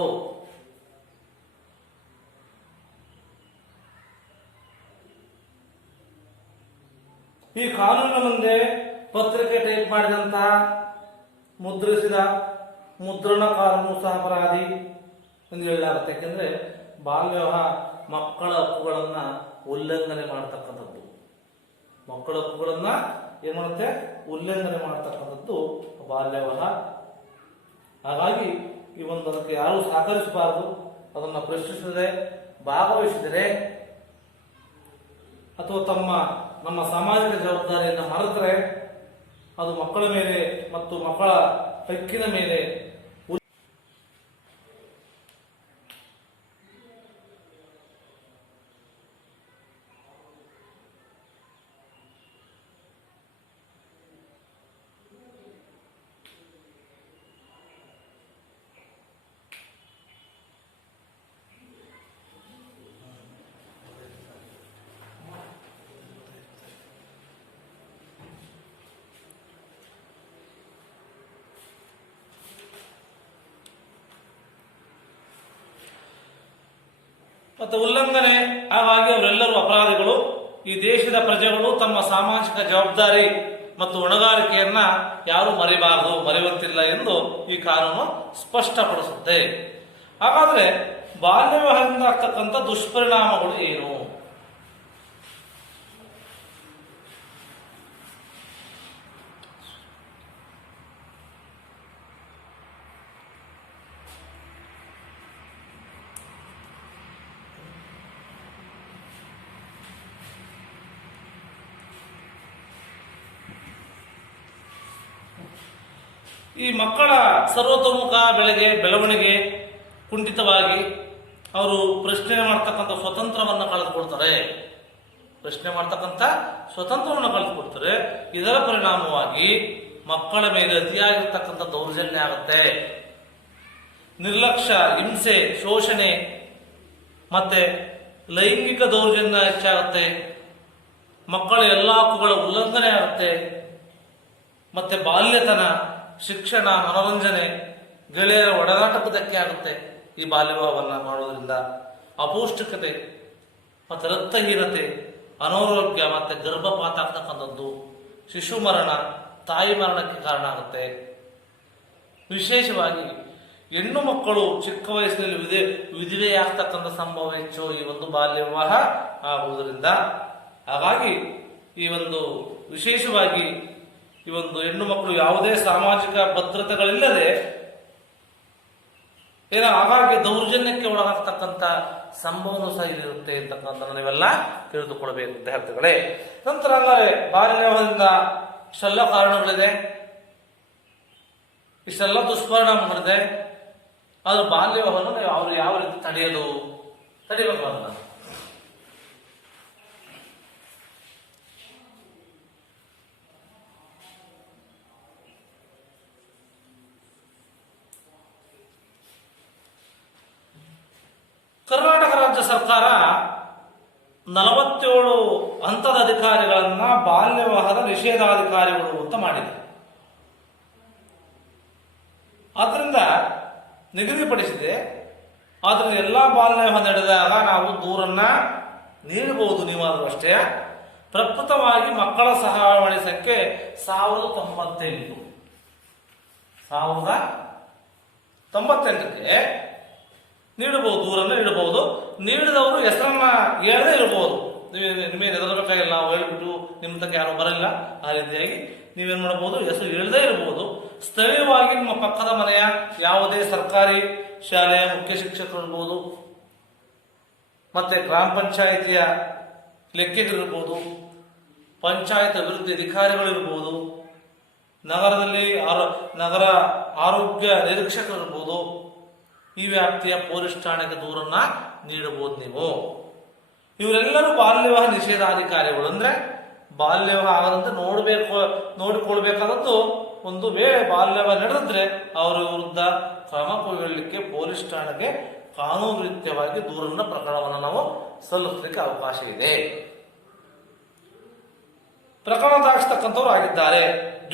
ಈ ಕಾನೂನಿನ ಮುಂದೆ ಪತ್ರಿಕೆ ಟೈಪ್ ಮಾಡಿದಂತಹ ಮುದ್ರಿಸಿದ ಮುದ್ರಣಕಾರನು ಸಹ ಅಪರಾಧಿ ಎಂದು ಹೇಳಲಾಗುತ್ತೆ. ಯಾಕೆಂದ್ರೆ ಬಾಲ್ಯ ವಿವಾಹ ಮಕ್ಕಳ ಹಕ್ಕುಗಳನ್ನ ಉಲ್ಲಂಘನೆ ಮಾಡತಕ್ಕಂಥದ್ದು, ಮಕ್ಕಳ ಹಕ್ಕುಗಳನ್ನ ಏನ್ ಮಾಡುತ್ತೆ, ಉಲ್ಲಂಘನೆ ಮಾಡತಕ್ಕಂಥದ್ದು ಬಾಲ್ಯ ವಿವಾಹ. ಹಾಗಾಗಿ ಈ ಒಂದು ಅದಕ್ಕೆ ಯಾರು ಸಹಕರಿಸಬಾರದು. ಅದನ್ನ ಪ್ರಶ್ನಿಸಿದರೆ, ಭಾಗವಹಿಸಿದರೆ ಅಥವಾ ನಮ್ಮ ಸಾಮಾಜಿಕ ಜವಾಬ್ದಾರಿಯನ್ನು ಮರೆತರೆ ಅದು ಮಕ್ಕಳ ಮೇಲೆ ಮತ್ತು ಮಕ್ಕಳ ಹಕ್ಕಿನ ಮೇಲೆ ಮತ್ತು ಉಲ್ಲಂಘನೆ. ಹಾಗಾಗಿ ಅವರೆಲ್ಲರೂ ಅಪರಾಧಿಗಳು. ಈ ದೇಶದ ಪ್ರಜೆಗಳು ತಮ್ಮ ಸಾಮಾಜಿಕ ಜವಾಬ್ದಾರಿ ಮತ್ತು ಹೊಣೆಗಾರಿಕೆಯನ್ನ ಯಾರು ಮರೆಯುವಂತಿಲ್ಲ ಎಂದು ಈ ಕಾನೂನು ಸ್ಪಷ್ಟಪಡಿಸುತ್ತೆ. ಹಾಗಾದ್ರೆ ಬಾಲ್ಯ ವಿವಾಹದಿಂದ ಆಗ್ತಕ್ಕಂಥ ದುಷ್ಪರಿಣಾಮಗಳು ಏನು? ಈ ಮಕ್ಕಳ ಸರ್ವತೋಮುಖ ಬೆಳವಣಿಗೆ ಕುಂಠಿತವಾಗಿ ಅವರು ಪ್ರಶ್ನೆ ಮಾಡ್ತಕ್ಕಂಥ ಸ್ವತಂತ್ರವನ್ನು ಕಳೆದುಕೊಳ್ತಾರೆ. ಇದರ ಪರಿಣಾಮವಾಗಿ ಮಕ್ಕಳ ಮೇಲೆ ಅತಿಯಾಗಿರ್ತಕ್ಕಂಥ ದೌರ್ಜನ್ಯ ಆಗುತ್ತೆ. ನಿರ್ಲಕ್ಷ್ಯ, ಹಿಂಸೆ, ಶೋಷಣೆ ಮತ್ತೆ ಲೈಂಗಿಕ ದೌರ್ಜನ್ಯ ಹೆಚ್ಚಾಗುತ್ತೆ. ಮಕ್ಕಳ ಎಲ್ಲ ಹಕ್ಕುಗಳ ಉಲ್ಲಂಘನೆ ಆಗುತ್ತೆ. ಮತ್ತೆ ಬಾಲ್ಯತನ, ಶಿಕ್ಷಣ, ಮನೋರಂಜನೆ, ಗೆಳೆಯರ ಒಡನಾಟಕ್ಕೆ ಧಕ್ಕೆ ಆಗುತ್ತೆ. ಈ ಬಾಲ್ಯ ವಿವಾಹವನ್ನು ಮಾಡೋದ್ರಿಂದ ಅಪೌಷ್ಟಿಕತೆ ಮತ್ತೆ ರಕ್ತಹೀನತೆ, ಅನಾರೋಗ್ಯ ಮತ್ತೆ ಗರ್ಭಪಾತ ಆಗ್ತಕ್ಕಂಥದ್ದು, ಶಿಶು ಮರಣ, ತಾಯಿ ಮರಣಕ್ಕೆ ಕಾರಣ ಆಗುತ್ತೆ. ವಿಶೇಷವಾಗಿ ಹೆಣ್ಣು ಮಕ್ಕಳು ಚಿಕ್ಕ ವಯಸ್ಸಿನಲ್ಲಿ ವಿಧವೆಯಾಗ್ತಕ್ಕಂಥ ಸಂಭವ ಹೆಚ್ಚು ಈ ಒಂದು ಬಾಲ್ಯ ವಿವಾಹ ಆಗುವುದರಿಂದ. ಹಾಗಾಗಿ ಈ ಒಂದು ವಿಶೇಷವಾಗಿ ಈ ಒಂದು ಹೆಣ್ಣು ಮಕ್ಕಳು ಯಾವುದೇ ಸಾಮಾಜಿಕ ಭದ್ರತೆಗಳಿಲ್ಲದೆ ಆಗಾಗ್ಗೆ ದೌರ್ಜನ್ಯಕ್ಕೆ ಒಳಗಾಗ್ತಕ್ಕಂಥ ಸಂಭವನೂ ಸಹ ಇಲ್ಲಿರುತ್ತೆ ಅಂತಕ್ಕಂಥ ನೀವೆಲ್ಲ ತಿಳಿದುಕೊಳ್ಬೇಕು ವಿದ್ಯಾರ್ಥಿಗಳೇ. ನಂತರ ಅಂದರೆ ಬಾಲ್ಯ ವಿವಾಹದಿಂದ ಇಷ್ಟೆಲ್ಲ ಕಾರಣಗಳಿದೆ, ಇಷ್ಟೆಲ್ಲ ದುಷ್ಪರಿಣಾಮಗಳಿದೆ. ಆದ್ರೆ ಬಾಲ್ಯ ವಿವಾಹವನ್ನು ನಾವು ಯಾವ ರೀತಿ ತಡಿಬೇಕು ಅದನ್ನ. ಕರ್ನಾಟಕ ರಾಜ್ಯ ಸರ್ಕಾರ 47 ಹಂತದ ಅಧಿಕಾರಿಗಳನ್ನ ಬಾಲ್ಯ ವಿವಾಹದ ನಿಷೇಧಾಧಿಕಾರಿಗಳು ಅಂತ ಮಾಡಿದೆ. ಆದ್ರಿಂದ ನಿಗದಿಪಡಿಸಿದೆ. ಆದ್ರಿಂದ ಎಲ್ಲಾ ಬಾಲ್ಯ ವಿವಾಹ ನಡೆದಾಗ ನಾವು ದೂರನ್ನ ನೀಡಬಹುದು, ನೀವಾದರೂ ಅಷ್ಟೇ. ಪ್ರಪ್ರಥಮವಾಗಿ ಮಕ್ಕಳ ಸಹಾಯವಾಣಿ ಸಂಖ್ಯೆ 1098ಕ್ಕೆ ನೀಡಬಹುದು, ದೂರನ್ನು ನೀಡಬಹುದು. ನೀಡಿದವರು ಹೆಸರನ್ನ ಹೇಳದೇ ಇರಬಹುದು. ನಿಮಗೆ ಹೆದರಬೇಕಾಗಿಲ್ಲ, ನಾವು ಹೇಳ್ಬಿಟ್ಟು ನಿಮ್ಮ ತನಕ ಯಾರು ಬರಲ್ಲ. ಆ ರೀತಿಯಾಗಿ ನೀವೇನ್ ಮಾಡಬಹುದು, ಹೆಸರು ಹೇಳದೇ ಇರಬಹುದು. ಸ್ಥಳೀಯವಾಗಿ ನಿಮ್ಮ ಪಕ್ಕದ ಮನೆಯ ಯಾವುದೇ ಸರ್ಕಾರಿ ಶಾಲೆಯ ಮುಖ್ಯ ಶಿಕ್ಷಕರು ಇರ್ಬೋದು, ಮತ್ತೆ ಗ್ರಾಮ ಪಂಚಾಯಿತಿಯ ಲೆಕ್ಕಿಗರಿರ್ಬೋದು, ಪಂಚಾಯತ್ ಅಭಿವೃದ್ಧಿ ಅಧಿಕಾರಿಗಳಿರ್ಬೋದು, ನಗರದಲ್ಲಿ ನಗರ ಆರೋಗ್ಯ ನಿರೀಕ್ಷಕರಿರ್ಬೋದು, ಈ ವ್ಯಾಪ್ತಿಯ ಪೊಲೀಸ್ ಠಾಣೆಗೆ ದೂರನ್ನ ನೀಡಬಹುದು ನೀವು. ಇವರೆಲ್ಲರೂ ಬಾಲ್ಯ ವಿವಾಹ ನಿಷೇಧಾಧಿಕಾರಿಗಳು. ಅಂದ್ರೆ ಬಾಲ್ಯ ವಿವಾಹ ಆಗದಂತೆ ನೋಡಿಕೊಳ್ಬೇಕಾದದ್ದು. ಒಂದು ವೇಳೆ ಬಾಲ್ಯ ವಿವಾಹ ನಡೆದಿದ್ರೆ ಅವರ ವಿರುದ್ಧ ಕ್ರಮ ಕೈಗೊಳ್ಳಲಿಕ್ಕೆ ಪೊಲೀಸ್ ಠಾಣೆಗೆ ಕಾನೂನು ರೀತ್ಯವಾಗಿ ದೂರನ್ನ ಪ್ರಕರಣವನ್ನು ನಾವು ಸಲ್ಲಿಸಲಿಕ್ಕೆ ಅವಕಾಶ ಇದೆ. ಪ್ರಕರಣ ದಾಖಲಿಸತಕ್ಕಂಥವ್ರು ಆಗಿದ್ದಾರೆ.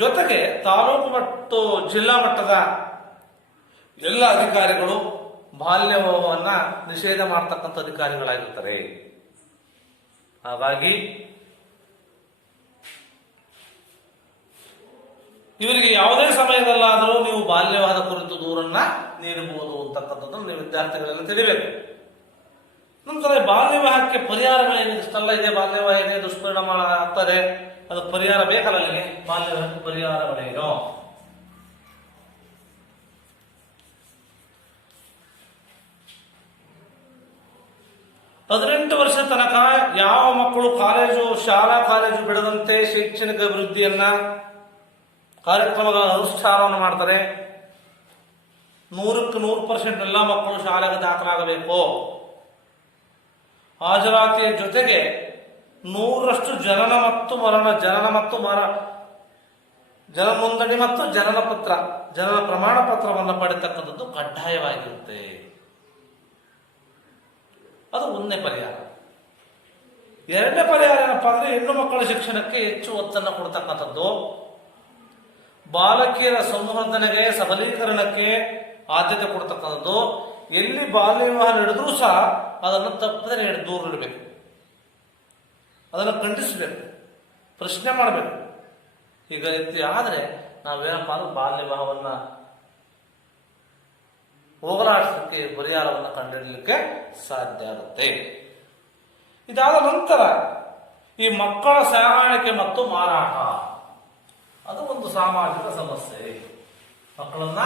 ಜೊತೆಗೆ ತಾಲೂಕು ಮತ್ತು ಜಿಲ್ಲಾ ಮಟ್ಟದ ಎಲ್ಲ ಅಧಿಕಾರಿಗಳು ಬಾಲ್ಯ ವಿವಾಹವನ್ನ ನಿಷೇಧ ಮಾಡತಕ್ಕಂಥ ಅಧಿಕಾರಿಗಳಾಗಿರ್ತಾರೆ. ಹಾಗಾಗಿ ಇವರಿಗೆ ಯಾವುದೇ ಸಮಯದಲ್ಲಾದರೂ ನೀವು ಬಾಲ್ಯ ವಿವಾಹದ ಕುರಿತು ದೂರನ್ನ ನೀಡಬಹುದು ಅಂತಕ್ಕಂಥದ್ದನ್ನು ನೀವು ವಿದ್ಯಾರ್ಥಿಗಳೆಲ್ಲ ತಿಳಿಬೇಕು. ನಂತರ ಬಾಲ್ಯ ವಿವಾಹಕ್ಕೆ ಪರಿಹಾರಗಳೇನಿದೆ, ಇಷ್ಟೆಲ್ಲ ಇದೆ, ಬಾಲ್ಯ ವಿವಾಹ ಇದೆ, ದುಷ್ಪರಿಣಾಮ ಆಗ್ತಾರೆ, ಅದು ಪರಿಹಾರ ಬೇಕಲ್ಲ ನಿಮಗೆ. ಬಾಲ್ಯ ವಿವಾಹಕ್ಕೆ ಪರಿಹಾರಗಳೇನು? 18 ವರ್ಷ ತನಕ ಯಾವ ಮಕ್ಕಳು ಶಾಲಾ ಕಾಲೇಜು ಬಿಡದಂತೆ ಶೈಕ್ಷಣಿಕ ಅಭಿವೃದ್ಧಿಯನ್ನ ಕಾರ್ಯಕ್ರಮಗಳ ಅನುಷ್ಠಾನವನ್ನು ಮಾಡ್ತಾರೆ. 100% ಎಲ್ಲ ಮಕ್ಕಳು ಶಾಲೆಗೆ ದಾಖಲಾಗಬೇಕು. ಹಾಜರಾತಿಯ ಜೊತೆಗೆ 100% ಜನನ ನೋಂದಣಿ ಮತ್ತು ಜನನ ಪ್ರಮಾಣ ಪತ್ರವನ್ನು ಪಡೆತಕ್ಕಂಥದ್ದು ಕಡ್ಡಾಯವಾಗಿರುತ್ತೆ. ಅದು ಒಂದನೇ ಪರಿಹಾರ. ಎರಡನೇ ಪರಿಹಾರ ಏನಪ್ಪಾ ಅಂದ್ರೆ ಹೆಣ್ಣು ಮಕ್ಕಳ ಶಿಕ್ಷಣಕ್ಕೆ ಹೆಚ್ಚು ಒತ್ತನ್ನು ಕೊಡ್ತಕ್ಕಂಥದ್ದು, ಬಾಲಕಿಯರ ಸಂವರ್ಧನೆಗೆ ಸಬಲೀಕರಣಕ್ಕೆ ಆದ್ಯತೆ ಕೊಡ್ತಕ್ಕಂಥದ್ದು. ಎಲ್ಲಿ ಬಾಲ್ಯ ವಿವಾಹ ನಡೆದ್ರೂ ಸಹ ಅದನ್ನು ತಪ್ಪದೆ ದೂರ ಇಡಬೇಕು, ಅದನ್ನು ಖಂಡಿಸಬೇಕು, ಪ್ರಶ್ನೆ ಮಾಡಬೇಕು. ಈಗ ರೀತಿ ಆದರೆ ನಾವೇನಪ್ಪ ಅಂದ್ರೆ ಬಾಲ್ಯ ವಿವಾಹವನ್ನ ಹೋಗಲಾಡಿಸಲಿಕ್ಕೆ ಪರಿಹಾರವನ್ನು ಕಂಡುಹಿಡಲಿಕ್ಕೆ ಸಾಧ್ಯ ಆಗುತ್ತೆ. ಇದಾದ ನಂತರ ಈ ಮಕ್ಕಳ ಸಾಗಾಣಿಕೆ ಮತ್ತು ಮಾರಾಟ, ಅದು ಒಂದು ಸಾಮಾಜಿಕ ಸಮಸ್ಯೆ. ಮಕ್ಕಳನ್ನ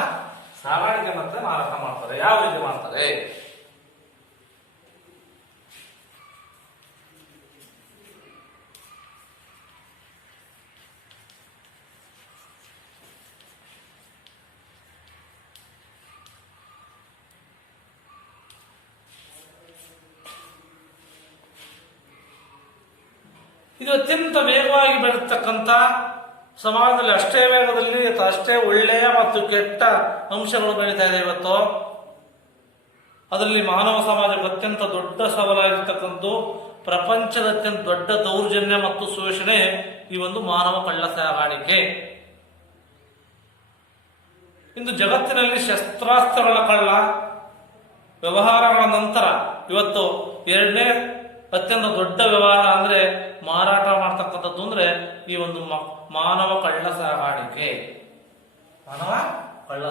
ಸಾಗಾಣಿಕೆ ಮತ್ತೆ ಮಾರಾಟ ಮಾಡ್ತಾರೆ. ಯಾವ ರೀತಿ ಮಾಡ್ತಾರೆ? ಇದು ಅತ್ಯಂತ ವೇಗವಾಗಿ ಬೆಳೆತಕ್ಕಂಥ, ಸಮಾಜದಲ್ಲಿ ಅಷ್ಟೇ ವೇಗದಲ್ಲಿ ಅಷ್ಟೇ ಒಳ್ಳೆಯ ಮತ್ತು ಕೆಟ್ಟ ಅಂಶಗಳು ಬೆಳೀತಾ ಇದೆ ಇವತ್ತು. ಅದರಲ್ಲಿ ಮಾನವ ಸಮಾಜಕ್ಕೆ ಅತ್ಯಂತ ದೊಡ್ಡ ಸವಾಲಾಗಿರ್ತಕ್ಕಂಥ, ಪ್ರಪಂಚದ ಅತ್ಯಂತ ದೊಡ್ಡ ದೌರ್ಜನ್ಯ ಮತ್ತು ಶೋಷಣೆ ಈ ಒಂದು ಮಾನವ ಕಳ್ಳ ಸಾಗಾಣಿಕೆ. ಇಂದು ಜಗತ್ತಿನಲ್ಲಿ ಶಸ್ತ್ರಾಸ್ತ್ರಗಳ ಕಳ್ಳ ವ್ಯವಹಾರಗಳ ನಂತರ ಇವತ್ತು ಎರಡನೇ ಅತ್ಯಂತ ದೊಡ್ಡ ವ್ಯವಹಾರ ಅಂದ್ರೆ ಮಾರಾಟ ಮಾಡ್ತಕ್ಕಂಥದ್ದು ಅಂದ್ರೆ ಈ ಒಂದು ಮಾನವ ಕಳ್ಳ ಸಾಗಾಣಿಕೆ. ಮಾನವ ಕಳ್ಳ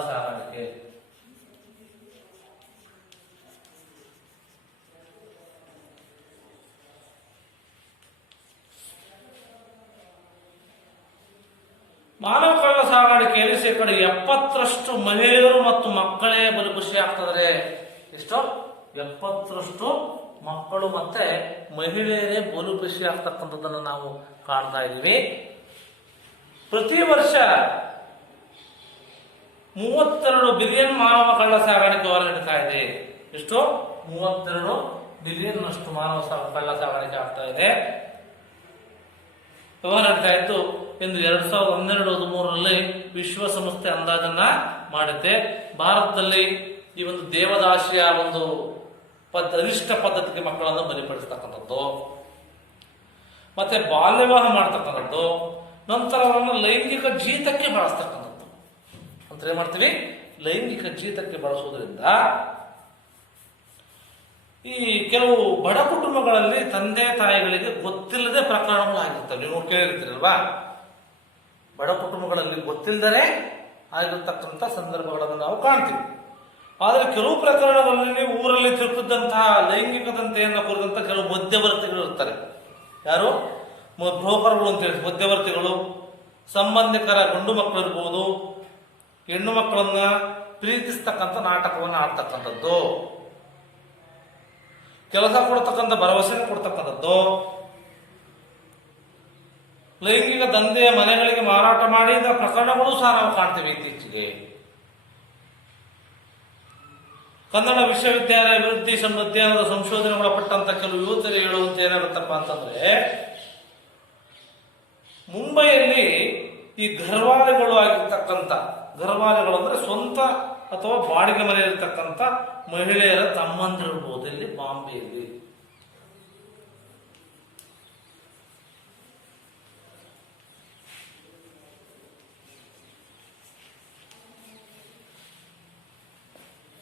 ಸಾಗಾಣಿಕೆಯಲ್ಲಿ 70% ಮಹಿಳೆಯರು ಮತ್ತು ಮಕ್ಕಳೇ ಬಲಿಪಶು ಆಗ್ತದೆ. ಎಷ್ಟು? 70ರಷ್ಟು ಮಕ್ಕಳು ಮತ್ತೆ ಮಹಿಳೆಯರೇ ಬೋಲುಪಶಿ ಆಗ್ತಕ್ಕಂಥದ್ದನ್ನು ನಾವು ಕಾಣ್ತಾ ಇದ್ದೀವಿ. ಪ್ರತಿ ವರ್ಷ 32 ಬಿಲಿಯನ್ ಮಾನವ ಕಳ್ಳ ಸಾಗಾಣಿಕೆ ವ್ಯವಹಾರ ನಡೀತಾ ಇದೆ. ಎಷ್ಟು? 32 ಬಿಲಿಯನ್ ಅಷ್ಟು ಮಾನವ ಕಳ್ಳ ಸಾಗಾಣಿಕೆ ಆಗ್ತಾ ಇದೆ, ವ್ಯವಹಾರ ನಡೀತಾ ಇತ್ತು ಎಂದು 2012-13ರಲ್ಲಿ ವಿಶ್ವಸಂಸ್ಥೆ ಅಂದಾಜನ್ನ ಮಾಡುತ್ತೆ. ಭಾರತದಲ್ಲಿ ಈ ಒಂದು ದೇವದಾಸಿಯ ಒಂದು ಅನಿಷ್ಟ ಪದ್ಧತಿಗೆ ಮಕ್ಕಳನ್ನು ಬಲಿಪಡಿಸ್ತಕ್ಕಂಥದ್ದು, ಮತ್ತೆ ಬಾಲ್ಯ ವಿವಾಹ ಮಾಡ್ತಕ್ಕಂಥದ್ದು, ನಂತರ ಅವರನ್ನು ಲೈಂಗಿಕ ಜೀತಕ್ಕೆ ಬಳಸ್ತಕ್ಕಂಥದ್ದು. ಅಂತ ಏನ್ ಮಾಡ್ತೀವಿ? ಲೈಂಗಿಕ ಜೀತಕ್ಕೆ ಬಳಸುವುದರಿಂದ ಈ ಕೆಲವು ಬಡ ಕುಟುಂಬಗಳಲ್ಲಿ ತಂದೆ ತಾಯಿಗಳಿಗೆ ಗೊತ್ತಿಲ್ಲದೆ ಪ್ರಕರಣಗಳು ಆಗಿರ್ತವೆ. ನೀವು ಕೇಳಿರ್ತೀರಲ್ವಾ? ಬಡ ಕುಟುಂಬಗಳಲ್ಲಿ ಗೊತ್ತಿಲ್ಲದೇ ಆಗಿರ್ತಕ್ಕಂಥ ಸಂದರ್ಭಗಳನ್ನು ನಾವು ಕಾಣ್ತೀವಿ. ಆದರೆ ಕೆಲವು ಪ್ರಕರಣಗಳಲ್ಲಿ ಊರಲ್ಲಿ ತಿರುಗುತ್ತಿದ್ದಂತಹ ಲೈಂಗಿಕ ದಂತೆಯನ್ನು ಕುರಿತಂತ ಕೆಲವು ಮಧ್ಯವರ್ತಿಗಳು ಇರ್ತಾರೆ. ಯಾರು? ಬ್ರೋಕರ್ಗಳು ಅಂತ ಹೇಳಿ ಮಧ್ಯವರ್ತಿಗಳು. ಸಂಬಂಧಿಕರ ಗಂಡು ಮಕ್ಕಳು ಇರ್ಬೋದು, ಹೆಣ್ಣು ಮಕ್ಕಳನ್ನ ಪ್ರೀತಿಸ್ತಕ್ಕಂಥ ನಾಟಕವನ್ನು ಆಡ್ತಕ್ಕಂಥದ್ದು, ಕೆಲಸ ಕೊಡ್ತಕ್ಕಂಥ ಭರವಸೆ ಕೊಡ್ತಕ್ಕಂಥದ್ದು, ಲೈಂಗಿಕ ದಂಧೆಯ ಮನೆಗಳಿಗೆ ಮಾರಾಟ ಮಾಡಿದ ಪ್ರಕರಣಗಳು ಸಹ ನಾವು ಕಾಣ್ತೇವೆ ಇತ್ತೀಚೆಗೆ. ಕನ್ನಡ ವಿಶ್ವವಿದ್ಯಾಲಯ ಅಭಿವೃದ್ಧಿ ಅಧ್ಯಯನದ ಸಂಶೋಧನೆಗೊಳಪಟ್ಟಂತ ಕೆಲವು ಯುವತಿಯರು ಹೇಳುವಂತೆ ಏನಾಗುತ್ತಪ್ಪ ಅಂತಂದ್ರೆ, ಮುಂಬೈಯಲ್ಲಿ ಈ ಘರ್ವಾಲೆಗಳು ಆಗಿರ್ತಕ್ಕಂಥ, ಘರ್ವಾಲೆಗಳು ಅಂದ್ರೆ ಸ್ವಂತ ಅಥವಾ ಬಾಡಿಗೆ ಮನೆಯಲ್ಲಿರ್ತಕ್ಕಂಥ ಮಹಿಳೆಯರ ತಮ್ಮಂದಿರಬಹುದು. ಇಲ್ಲಿ ಬಾಂಬೆಯಲ್ಲಿ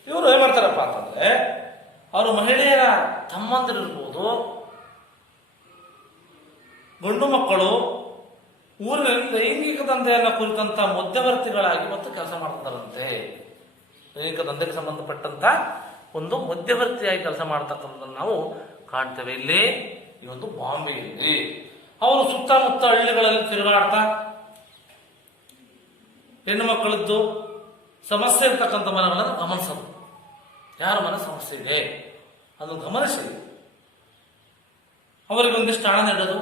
ಇವರು ಏನ್ ಮಾಡ್ತಾರಪ್ಪ ಅಂತಂದ್ರೆ, ಅವರು ಮಹಿಳೆಯರ ತಮ್ಮಂದಿರಿರ್ಬೋದು, ಗಂಡು ಮಕ್ಕಳು ಊರಿನಲ್ಲಿ ಲೈಂಗಿಕ ದಂಧೆಯನ್ನ ಕುರಿತಂತ ಮಧ್ಯವರ್ತಿಗಳಾಗಿ ಮತ್ತು ಕೆಲಸ ಮಾಡ್ತಾರಂತೆ. ಲೈಂಗಿಕ ದಂಧೆಗೆ ಸಂಬಂಧಪಟ್ಟಂತ ಒಂದು ಮಧ್ಯವರ್ತಿಯಾಗಿ ಕೆಲಸ ಮಾಡ್ತಕ್ಕಂಥದ್ದನ್ನು ನಾವು ಕಾಣ್ತೇವೆ ಇಲ್ಲಿ ಈ ಒಂದು ಬಾಂಬೆಯಲ್ಲಿ. ಅವರು ಸುತ್ತಮುತ್ತ ಹಳ್ಳಿಗಳಲ್ಲಿ ತಿರುಗಾಡ್ತಾ ಹೆಣ್ಣು ಮಕ್ಕಳದ್ದು ಸಮಸ್ಯೆ ಇರ್ತಕ್ಕಂಥ ಮನೆಗಳನ್ನು ಗಮನಿಸೋದು. ಯಾರ ಮನೆ ಸಮಸ್ಯೆ ಇದೆ ಅದನ್ನು ಗಮನಿಸಿ ಅವರಿಗೆ ಒಂದಿಷ್ಟು ಹಣ ನೀಡೋದು,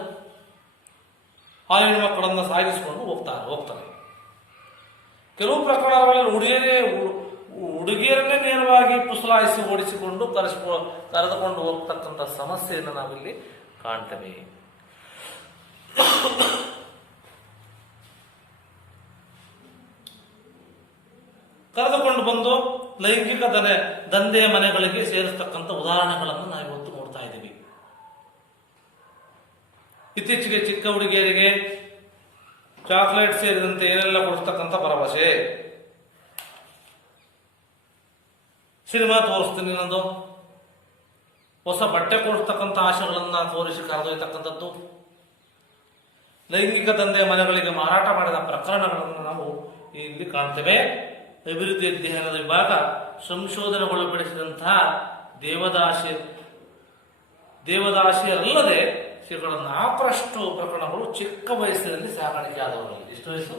ಆ ಹೆಣ್ಣು ಮಕ್ಕಳನ್ನು ಸಾಗಿಸಿಕೊಂಡು ಹೋಗ್ತಾರೆ. ಕೆಲವು ಪ್ರಕರಣಗಳಲ್ಲಿ ಹುಡುಗಿಯರನ್ನೇ ನೇರವಾಗಿ ಪುಸಲಾಯಿಸಿ ಓಡಿಸಿಕೊಂಡು ಕರೆದುಕೊಂಡು ಹೋಗ್ತಕ್ಕಂಥ ಸಮಸ್ಯೆಯನ್ನು ನಾವಿಲ್ಲಿ ಕಾಣ್ತೇವೆ. ಕರೆದುಕೊಂಡು ಬಂದು ಲೈಂಗಿಕ ದಂಧೆಯ ಮನೆಗಳಿಗೆ ಸೇರಿಸ್ತಕ್ಕಂಥ ಉದಾಹರಣೆಗಳನ್ನು ನಾವು ಇವತ್ತು ನೋಡ್ತಾ ಇದ್ದೀವಿ. ಇತ್ತೀಚೆಗೆ ಚಿಕ್ಕ ಹುಡುಗಿಯರಿಗೆ ಚಾಕ್ಲೇಟ್ ಸೇರಿದಂತೆ ಏನೆಲ್ಲ ಕೊಡಿಸ್ತಕ್ಕಂಥ ಭರವಸೆ, ಸಿನಿಮಾ ತೋರಿಸ್ತೀನಿ ಅನ್ನೋದು, ಹೊಸ ಬಟ್ಟೆ ಕೊಡಿಸ್ತಕ್ಕಂಥ ಆಶೆಗಳನ್ನ ತೋರಿಸಿ ಕರೆದೊಯ್ತಕ್ಕಂಥದ್ದು, ಲೈಂಗಿಕ ದಂಧೆಯ ಮನೆಗಳಿಗೆ ಮಾರಾಟ ಮಾಡಿದ ಪ್ರಕರಣಗಳನ್ನು ನಾವು ಇಲ್ಲಿ ಕಾಣ್ತೇವೆ. ಅಭಿವೃದ್ಧಿ ಅಧ್ಯಯನದ ವಿಭಾಗ ಸಂಶೋಧನೆಗೊಳಪಡಿಸಿದಂತಹ ದೇವದಾಸಿಯರಲ್ಲದೆ 4% ಪ್ರಕರಣಗಳು ಚಿಕ್ಕ ವಯಸ್ಸಿನಲ್ಲಿ ಸಾಗಾಣಿಕೆ ಆದವರಲ್ಲಿ. ಎಷ್ಟು ವಯಸ್ಸು?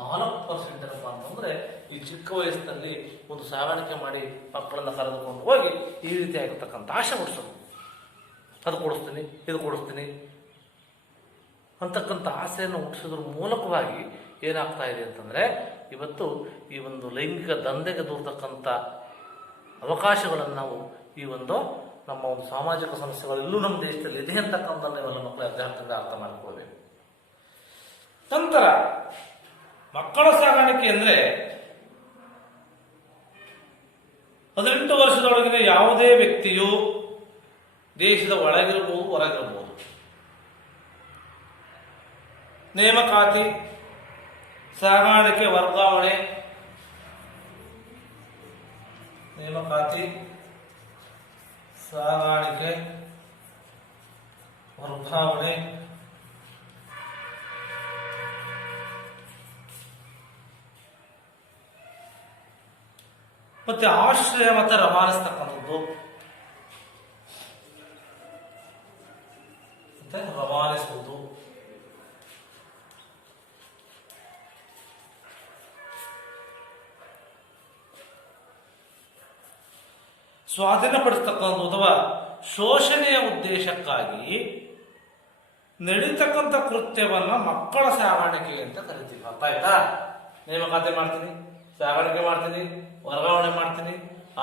4% ಏನಪ್ಪ ಅಂತಂದ್ರೆ ಈ ಚಿಕ್ಕ ವಯಸ್ಸಿನಲ್ಲಿ ಒಂದು ಸಾಗಾಣಿಕೆ ಮಾಡಿ ಮಕ್ಕಳನ್ನ ಕರೆದುಕೊಂಡು ಹೋಗಿ ಈ ರೀತಿ ಆಗಿರ್ತಕ್ಕಂಥ ಆಶೆ ಕೊಡಿಸೋದು, ಅದು ಕೊಡಿಸ್ತೀನಿ ಇದು ಕೊಡಿಸ್ತೀನಿ ಅಂತಕ್ಕಂಥ ಆಸೆಯನ್ನು ಹುಟ್ಟಿಸೋದ್ರ ಮೂಲಕವಾಗಿ ಏನಾಗ್ತಾ ಇದೆ ಅಂತಂದ್ರೆ, ಇವತ್ತು ಈ ಒಂದು ಲೈಂಗಿಕ ದಂಧೆಗೆ ದೂರತಕ್ಕಂಥ ಅವಕಾಶಗಳನ್ನು ನಾವು ಈ ಒಂದು ನಮ್ಮ ಒಂದು ಸಾಮಾಜಿಕ ಸಮಸ್ಯೆಗಳೆಲ್ಲೂ ನಮ್ಮ ದೇಶದಲ್ಲಿ ಇದೆ ಅಂತಕ್ಕಂಥದ್ದು ಇವೆಲ್ಲ ಮಕ್ಕಳ ಅಭ್ಯಾಸದಿಂದ ಅರ್ಥ ಮಾಡಿಕೊಳ್ಬೇಕು. ನಂತರ ಮಕ್ಕಳ ಸಾಗಾಣಿಕೆ ಅಂದ್ರೆ 18 ವರ್ಷದೊಳಗಿನ ಯಾವುದೇ ವ್ಯಕ್ತಿಯು ದೇಶದ ಒಳಗಿರಬಹುದು ಹೊರಗಿರಬಹುದು, ನೇಮಕಾತಿ, ಸಾಗಾಣಿಕೆ, ವರ್ಗಾವಣೆ, ನೇಮಕಾತಿ, ಸಾಗಾಣಿಕೆ, ವರ್ಗಾವಣೆ, ಮತ್ತೆ ಆಶ್ರಯ ಮತ್ತೆ ರವಾನಿಸ್ತಕ್ಕಂಥದ್ದು, ಮತ್ತೆ ರವಾನಿಸುವುದು, ಸ್ವಾಧೀನಪಡಿಸ್ತಕ್ಕಂಥ ಅಥವಾ ಶೋಷಣೆಯ ಉದ್ದೇಶಕ್ಕಾಗಿ ನಡೀತಕ್ಕಂಥ ಕೃತ್ಯವನ್ನ ಮಕ್ಕಳ ಸಾಗಾಣಿಕೆ ಅಂತ ಕರಿತೀವಿ. ಅರ್ಥ ಆಯ್ತಾ? ನೇಮಕಾತಿ ಮಾಡ್ತೀನಿ, ಸಾಗಾಣಿಕೆ ಮಾಡ್ತೀನಿ, ವರ್ಗಾವಣೆ ಮಾಡ್ತೀನಿ,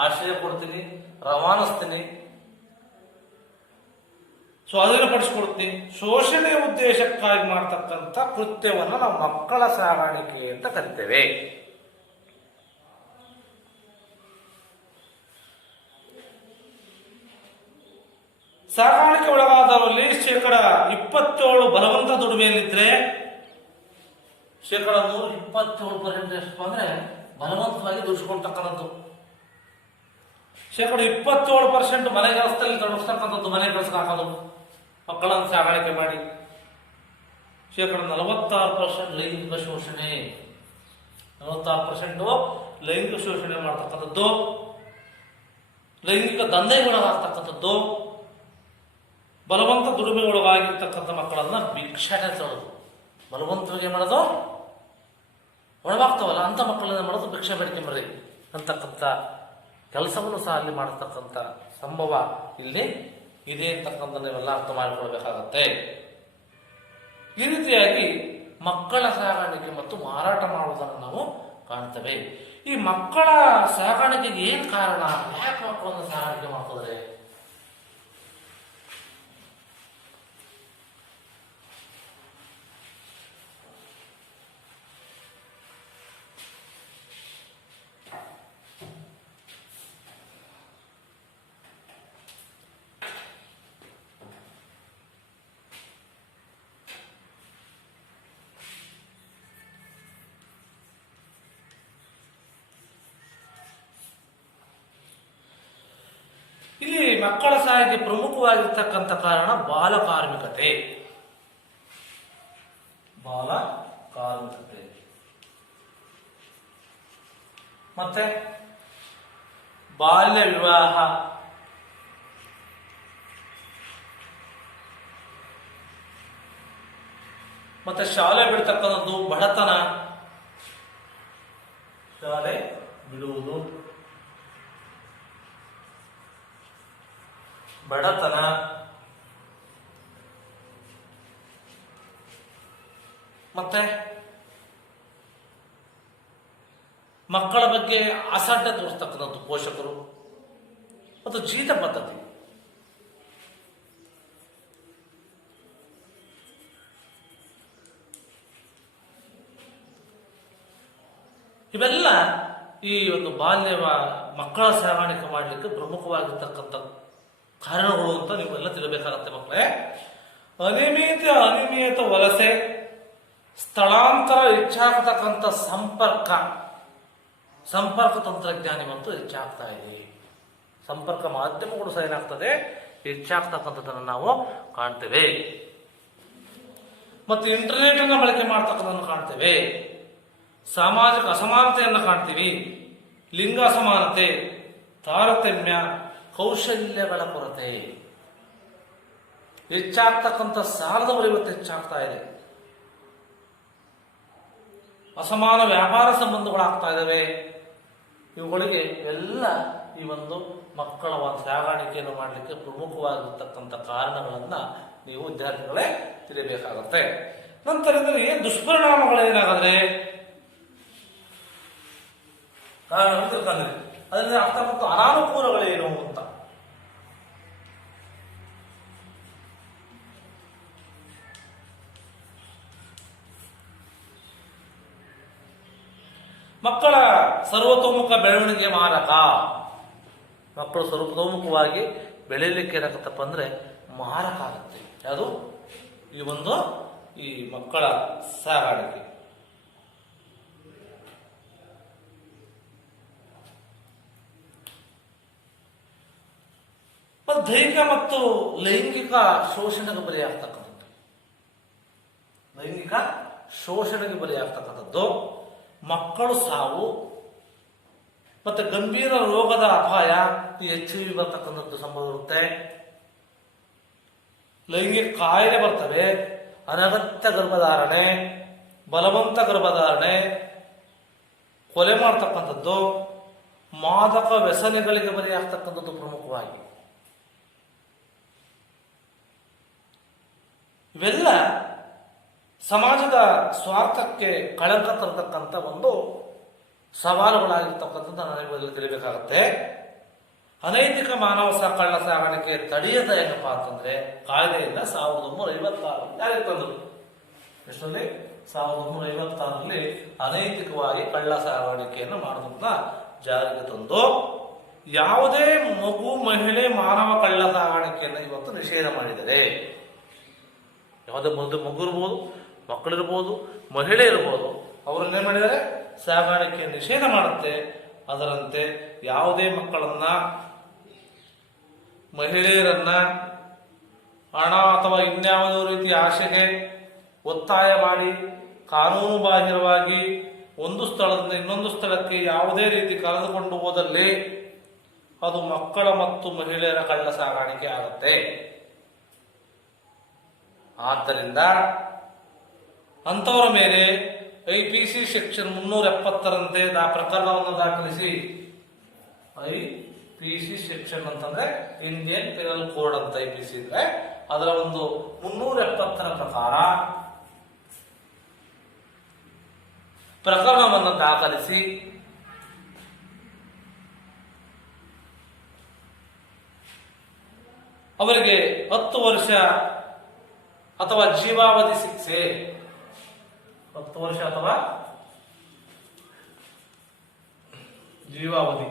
ಆಶ್ರಯ ಕೊಡ್ತೀನಿ, ರವಾನಿಸ್ತೀನಿ, ಸ್ವಾಧೀನಪಡಿಸ್ಕೊಡ್ತೀನಿ. ಶೋಷಣೆಯ ಉದ್ದೇಶಕ್ಕಾಗಿ ಮಾಡ್ತಕ್ಕಂಥ ಕೃತ್ಯವನ್ನು ನಾವು ಮಕ್ಕಳ ಸಾಗಾಣಿಕೆ ಅಂತ ಕರಿತೇವೆ. ಸಾಗಾಣಿಕೆ ಒಳಗಾದವರಲ್ಲಿ 27% ಬಲವಂತ ದುಡಿಮೆಯಲ್ಲಿದ್ರೆ, 127% ಎಷ್ಟು ಅಂದ್ರೆ ಬಲವಂತವಾಗಿ ದುಡಿಸ್ಕೊಳ್ತಕ್ಕಂಥದ್ದು. 27% ಮನೆ ಕೆಲಸದಲ್ಲಿ ತೊಡಗಿಸ್ತಕ್ಕಂಥದ್ದು, ಮನೆ ಕೆಲಸಕ್ಕೆ ಹಾಕೋದು, ಮಕ್ಕಳನ್ನು ಸಾಗಾಣಿಕೆ ಮಾಡಿ. 46% ಲೈಂಗಿಕ ಶೋಷಣೆ, 46% ಲೈಂಗಿಕ ಶೋಷಣೆ ಮಾಡ್ತಕ್ಕಂಥದ್ದು, ಲೈಂಗಿಕ ದಂಧೆಗೊಳಗಾಗ್ತಕ್ಕಂಥದ್ದು, ಬಲವಂತ ದುಡಿಮೆಗೊಳಗಾಗಿರ್ತಕ್ಕಂಥ ಮಕ್ಕಳನ್ನ ಭಿಕ್ಷಾಟನೆ ತರೋದು. ಬಲವಂತವಾಗಿ ಮಾಡೋದು, ಒಳಗಾಗ್ತಾವಲ್ಲ ಅಂತ ಮಕ್ಕಳನ್ನ ಮಾಡೋದು ಭಿಕ್ಷೆ ಬೇಡ್ಕೊಂಬರ್ರಿ ಅಂತಕ್ಕಂಥ ಕೆಲಸವನ್ನು ಸಹ ಅಲ್ಲಿ ಮಾಡತಕ್ಕಂಥ ಸಂಭವ ಇಲ್ಲಿ ಇದೆ ಅಂತಕ್ಕಂಥ ನೀವೆಲ್ಲ ಅರ್ಥ ಮಾಡಿಕೊಳ್ಬೇಕಾಗತ್ತೆ. ಈ ರೀತಿಯಾಗಿ ಮಕ್ಕಳ ಸಾಗಾಣಿಕೆ ಮತ್ತು ಮಾರಾಟ ಮಾಡುವುದನ್ನು ನಾವು ಕಾಣ್ತೇವೆ. ಈ ಮಕ್ಕಳ ಸಾಗಾಣಿಕೆಗೆ ಏನ್ ಕಾರಣ? ಯಾಕೆ ಮಕ್ಕಳನ್ನು ಸಾಗಾಣಿಕೆ ಮಾಡ್ತಿದ್ರೆ? ಇಲ್ಲಿ ಮಕ್ಕಳ ಸಹಾಯಕ್ಕೆ ಪ್ರಮುಖವಾಗಿರ್ತಕ್ಕಂಥ ಕಾರಣ ಬಾಲ ಕಾರ್ಮಿಕತೆ. ಮತ್ತೆ ಬಾಲ್ಯ ವಿವಾಹ, ಮತ್ತೆ ಶಾಲೆ ಬಿಡ್ತಕ್ಕಂಥದ್ದು, ಬಡತನ, ಶಾಲೆ ಬಿಡುವುದು, ಬಡತನ, ಮತ್ತೆ ಮಕ್ಕಳ ಬಗ್ಗೆ ಅಸಡ್ಡೆ ತೋರಿಸ್ತಕ್ಕಂಥದ್ದು ಪೋಷಕರು, ಮತ್ತು ಜೀತ ಪದ್ಧತಿ. ಇವೆಲ್ಲ ಈ ಒಂದು ಮಕ್ಕಳ ಸಾಗಾಣಿಕೆ ಮಾಡಲಿಕ್ಕೆ ಪ್ರಮುಖವಾಗಿರ್ತಕ್ಕಂಥ ಕಾರಣಗಳು ಅಂತ ನೀವೆಲ್ಲ ತಿಳಿಬೇಕಾಗತ್ತೆ ಮಕ್ಕಳೇ. ಅನಿಯಮಿತ ವಲಸೆ, ಸ್ಥಳಾಂತರ ಹೆಚ್ಚಾಗತಕ್ಕಂಥ ಸಂಪರ್ಕ ತಂತ್ರಜ್ಞಾನ ಮತ್ತು ಹೆಚ್ಚಾಗ್ತಾ ಇದೆ. ಸಂಪರ್ಕ ಮಾಧ್ಯಮಗಳು ಸಹ ಏನಾಗ್ತದೆ, ಹೆಚ್ಚಾಗ್ತಕ್ಕಂಥದ್ದನ್ನು ನಾವು ಕಾಣ್ತೇವೆ. ಮತ್ತು ಇಂಟರ್ನೆಟ್ ಅನ್ನು ಬಳಕೆ ಮಾಡ್ತಕ್ಕಂಥದ್ದನ್ನು ಕಾಣ್ತೇವೆ. ಸಾಮಾಜಿಕ ಅಸಮಾನತೆಯನ್ನು ಕಾಣ್ತೀವಿ. ಲಿಂಗ ಅಸಮಾನತೆ, ತಾರತಮ್ಯ, ಕೌಶಲ್ಯಗಳ ಕೊರತೆ ಹೆಚ್ಚಾಗ್ತಕ್ಕಂಥ ಸಾಲದ ಹೊರೆ ಇವತ್ತು ಹೆಚ್ಚಾಗ್ತಾ ಇದೆ. ಅಸಮಾನ ವ್ಯಾಪಾರ ಸಂಬಂಧಗಳಾಗ್ತಾ ಇದ್ದಾವೆ. ಇವುಗಳಿಗೆ ಎಲ್ಲ ಈ ಒಂದು ಮಕ್ಕಳ ಸಾಗಾಣಿಕೆಯನ್ನು ಮಾಡಲಿಕ್ಕೆ ಪ್ರಮುಖವಾಗಿರ್ತಕ್ಕಂಥ ಕಾರಣಗಳನ್ನ ನೀವು ವಿದ್ಯಾರ್ಥಿಗಳೇ ತಿಳಿಯಬೇಕಾಗುತ್ತೆ. ನಂತರ ಏನ್ ದುಷ್ಪರಿಣಾಮಗಳೇನಾಗದ್ರೆ ಕಾರಣ ತಿಳ್ಕೊಂಡ್ರಿ, ಅದರಿಂದ ಆಗ್ತಕ್ಕಂಥ ಅನಾನುಕೂಲಗಳೇನು ಅಂತ. ಮಕ್ಕಳ ಸರ್ವತೋಮುಖ ಬೆಳವಣಿಗೆ ಮಾರಕ. ಮಕ್ಕಳು ಸರ್ವತೋಮುಖವಾಗಿ ಬೆಳೀಲಿಕ್ಕೆ ಏನಾಗತ್ತಪ್ಪ ಅಂದ್ರೆ ಮಾರಕ ಆಗುತ್ತೆ. ಯಾವುದು ಈ ಮಕ್ಕಳ ಸಾಗಾಣಿಕೆ. ದೈಹಿಕ ಮತ್ತು ಲೈಂಗಿಕ ಶೋಷಣೆಗೆ ಬಲಿಯಾಗ್ತಕ್ಕಂಥದ್ದು, ಮಕ್ಕಳು ಸಾವು, ಮತ್ತೆ ಗಂಭೀರ ರೋಗದ ಅಪಾಯ, HIV ಬರ್ತಕ್ಕಂಥದ್ದು ಸಂಭವ ಇರುತ್ತೆ. ಲೈಂಗಿಕ ಕಾಯಿಲೆ ಬರ್ತವೆ, ಅನಗತ್ಯ ಗರ್ಭಧಾರಣೆ, ಬಲವಂತ ಗರ್ಭಧಾರಣೆ, ಕೊಲೆ ಮಾಡ್ತಕ್ಕಂಥದ್ದು, ಮಾದಕ ವ್ಯಸನಗಳಿಗೆ ಬಲಿಯಾಗ್ತಕ್ಕಂಥದ್ದು ಪ್ರಮುಖವಾಗಿ. ಇವೆಲ್ಲ ಸಮಾಜದ ಸ್ವಾರ್ಥಕ್ಕೆ ಕಳಂಕ ತರತಕ್ಕಂಥ ಒಂದು ಸವಾಲುಗಳಾಗಿರ್ತಕ್ಕಂಥದ್ದು ನನಗೆ ತಿಳಿಬೇಕಾಗತ್ತೆ. ಅನೈತಿಕ ಮಾನವ ಕಳ್ಳ ಸಾಗಾಣಿಕೆ ತಡೆಯದ ಏನಪ್ಪಾ ಅಂತಂದ್ರೆ ಕಾಯ್ದೆಯಿಂದ 1956 ಜಾರಿಗೆ ತಂದರು. ಎಷ್ಟರಲ್ಲಿ 1956 ಅನೈತಿಕವಾಗಿ ಕಳ್ಳ ಸಾಗಾಣಿಕೆಯನ್ನು ಮಾಡೋದನ್ನ ಜಾರಿಗೆ ತಂದು ಯಾವುದೇ ಮಗು ಮಹಿಳೆ ಮಾನವ ಕಳ್ಳ ಸಾಗಾಣಿಕೆಯನ್ನು ಇವತ್ತು ನಿಷೇಧ ಮಾಡಿದರೆ, ಯಾವುದೇ ಮಗು ಇರ್ಬೋದು, ಮಕ್ಕಳಿರ್ಬೋದು, ಮಹಿಳೆ ಇರ್ಬೋದು, ಅವರನ್ನೇನು ಮಾಡಿದರೆ ಸಾಗಾಣಿಕೆ ನಿಷೇಧ ಮಾಡುತ್ತೆ. ಅದರಂತೆ ಯಾವುದೇ ಮಕ್ಕಳನ್ನ, ಮಹಿಳೆಯರನ್ನ ಹಣ ಅಥವಾ ಇನ್ಯಾವುದೋ ರೀತಿಯ ಆಶೆಗೆ ಒತ್ತಾಯ ಮಾಡಿ ಕಾನೂನು ಬಾಹಿರವಾಗಿ ಒಂದು ಸ್ಥಳದಿಂದ ಇನ್ನೊಂದು ಸ್ಥಳಕ್ಕೆ ಯಾವುದೇ ರೀತಿ ಕರೆದುಕೊಂಡು ಹೋದಲ್ಲಿ ಅದು ಮಕ್ಕಳ ಮತ್ತು ಮಹಿಳೆಯರ ಕಳ್ಳ ಸಾಗಾಣಿಕೆ ಆಗುತ್ತೆ. ಆದ್ದರಿಂದ ಅಂಥವರ ಮೇಲೆ IPC ಸೆಕ್ಷನ್ 370ರಂತೆ ಪ್ರಕರಣವನ್ನು ದಾಖಲಿಸಿ, IPC ಸೆಕ್ಷನ್ ಅಂತಂದ್ರೆ ಇಂಡಿಯನ್ ಪೆನಲ್ ಕೋಡ್ ಅಂತ IPC ಅಂದ್ರೆ ಅದರ ಒಂದು 370ರ ಪ್ರಕಾರ ಪ್ರಕರಣವನ್ನು ದಾಖಲಿಸಿ ಅವರಿಗೆ 10 ವರ್ಷ ಅಥವಾ ಜೀವಾವಧಿ ಶಿಕ್ಷೆ, 10 ವರ್ಷ ಅಥವಾ ಜೀವಾವಧಿ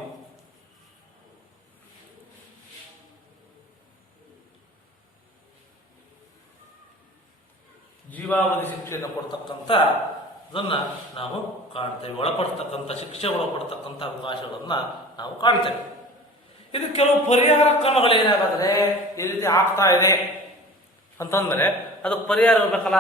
ಶಿಕ್ಷೆಯನ್ನು ಕೊಡ್ತಕ್ಕಂಥ ಅದನ್ನ ನಾವು ಕಾಣ್ತೇವೆ. ಒಳಪಡ್ತಕ್ಕಂಥ ಶಿಕ್ಷೆ ಒಳಪಡ್ತಕ್ಕಂಥ ಅವಕಾಶಗಳನ್ನ ನಾವು ಕಾಣ್ತೇವೆ. ಇದು ಕೆಲವು ಪರಿಹಾರ ಕ್ರಮಗಳೇನಾಗಾದ್ರೆ ಈ ರೀತಿ ಆಗ್ತಾ ಇದೆ ಅಂತಂದ್ರೆ ಅದಕ್ಕೆ ಪರಿಹಾರ ಇರ್ಬೇಕಲ್ಲ.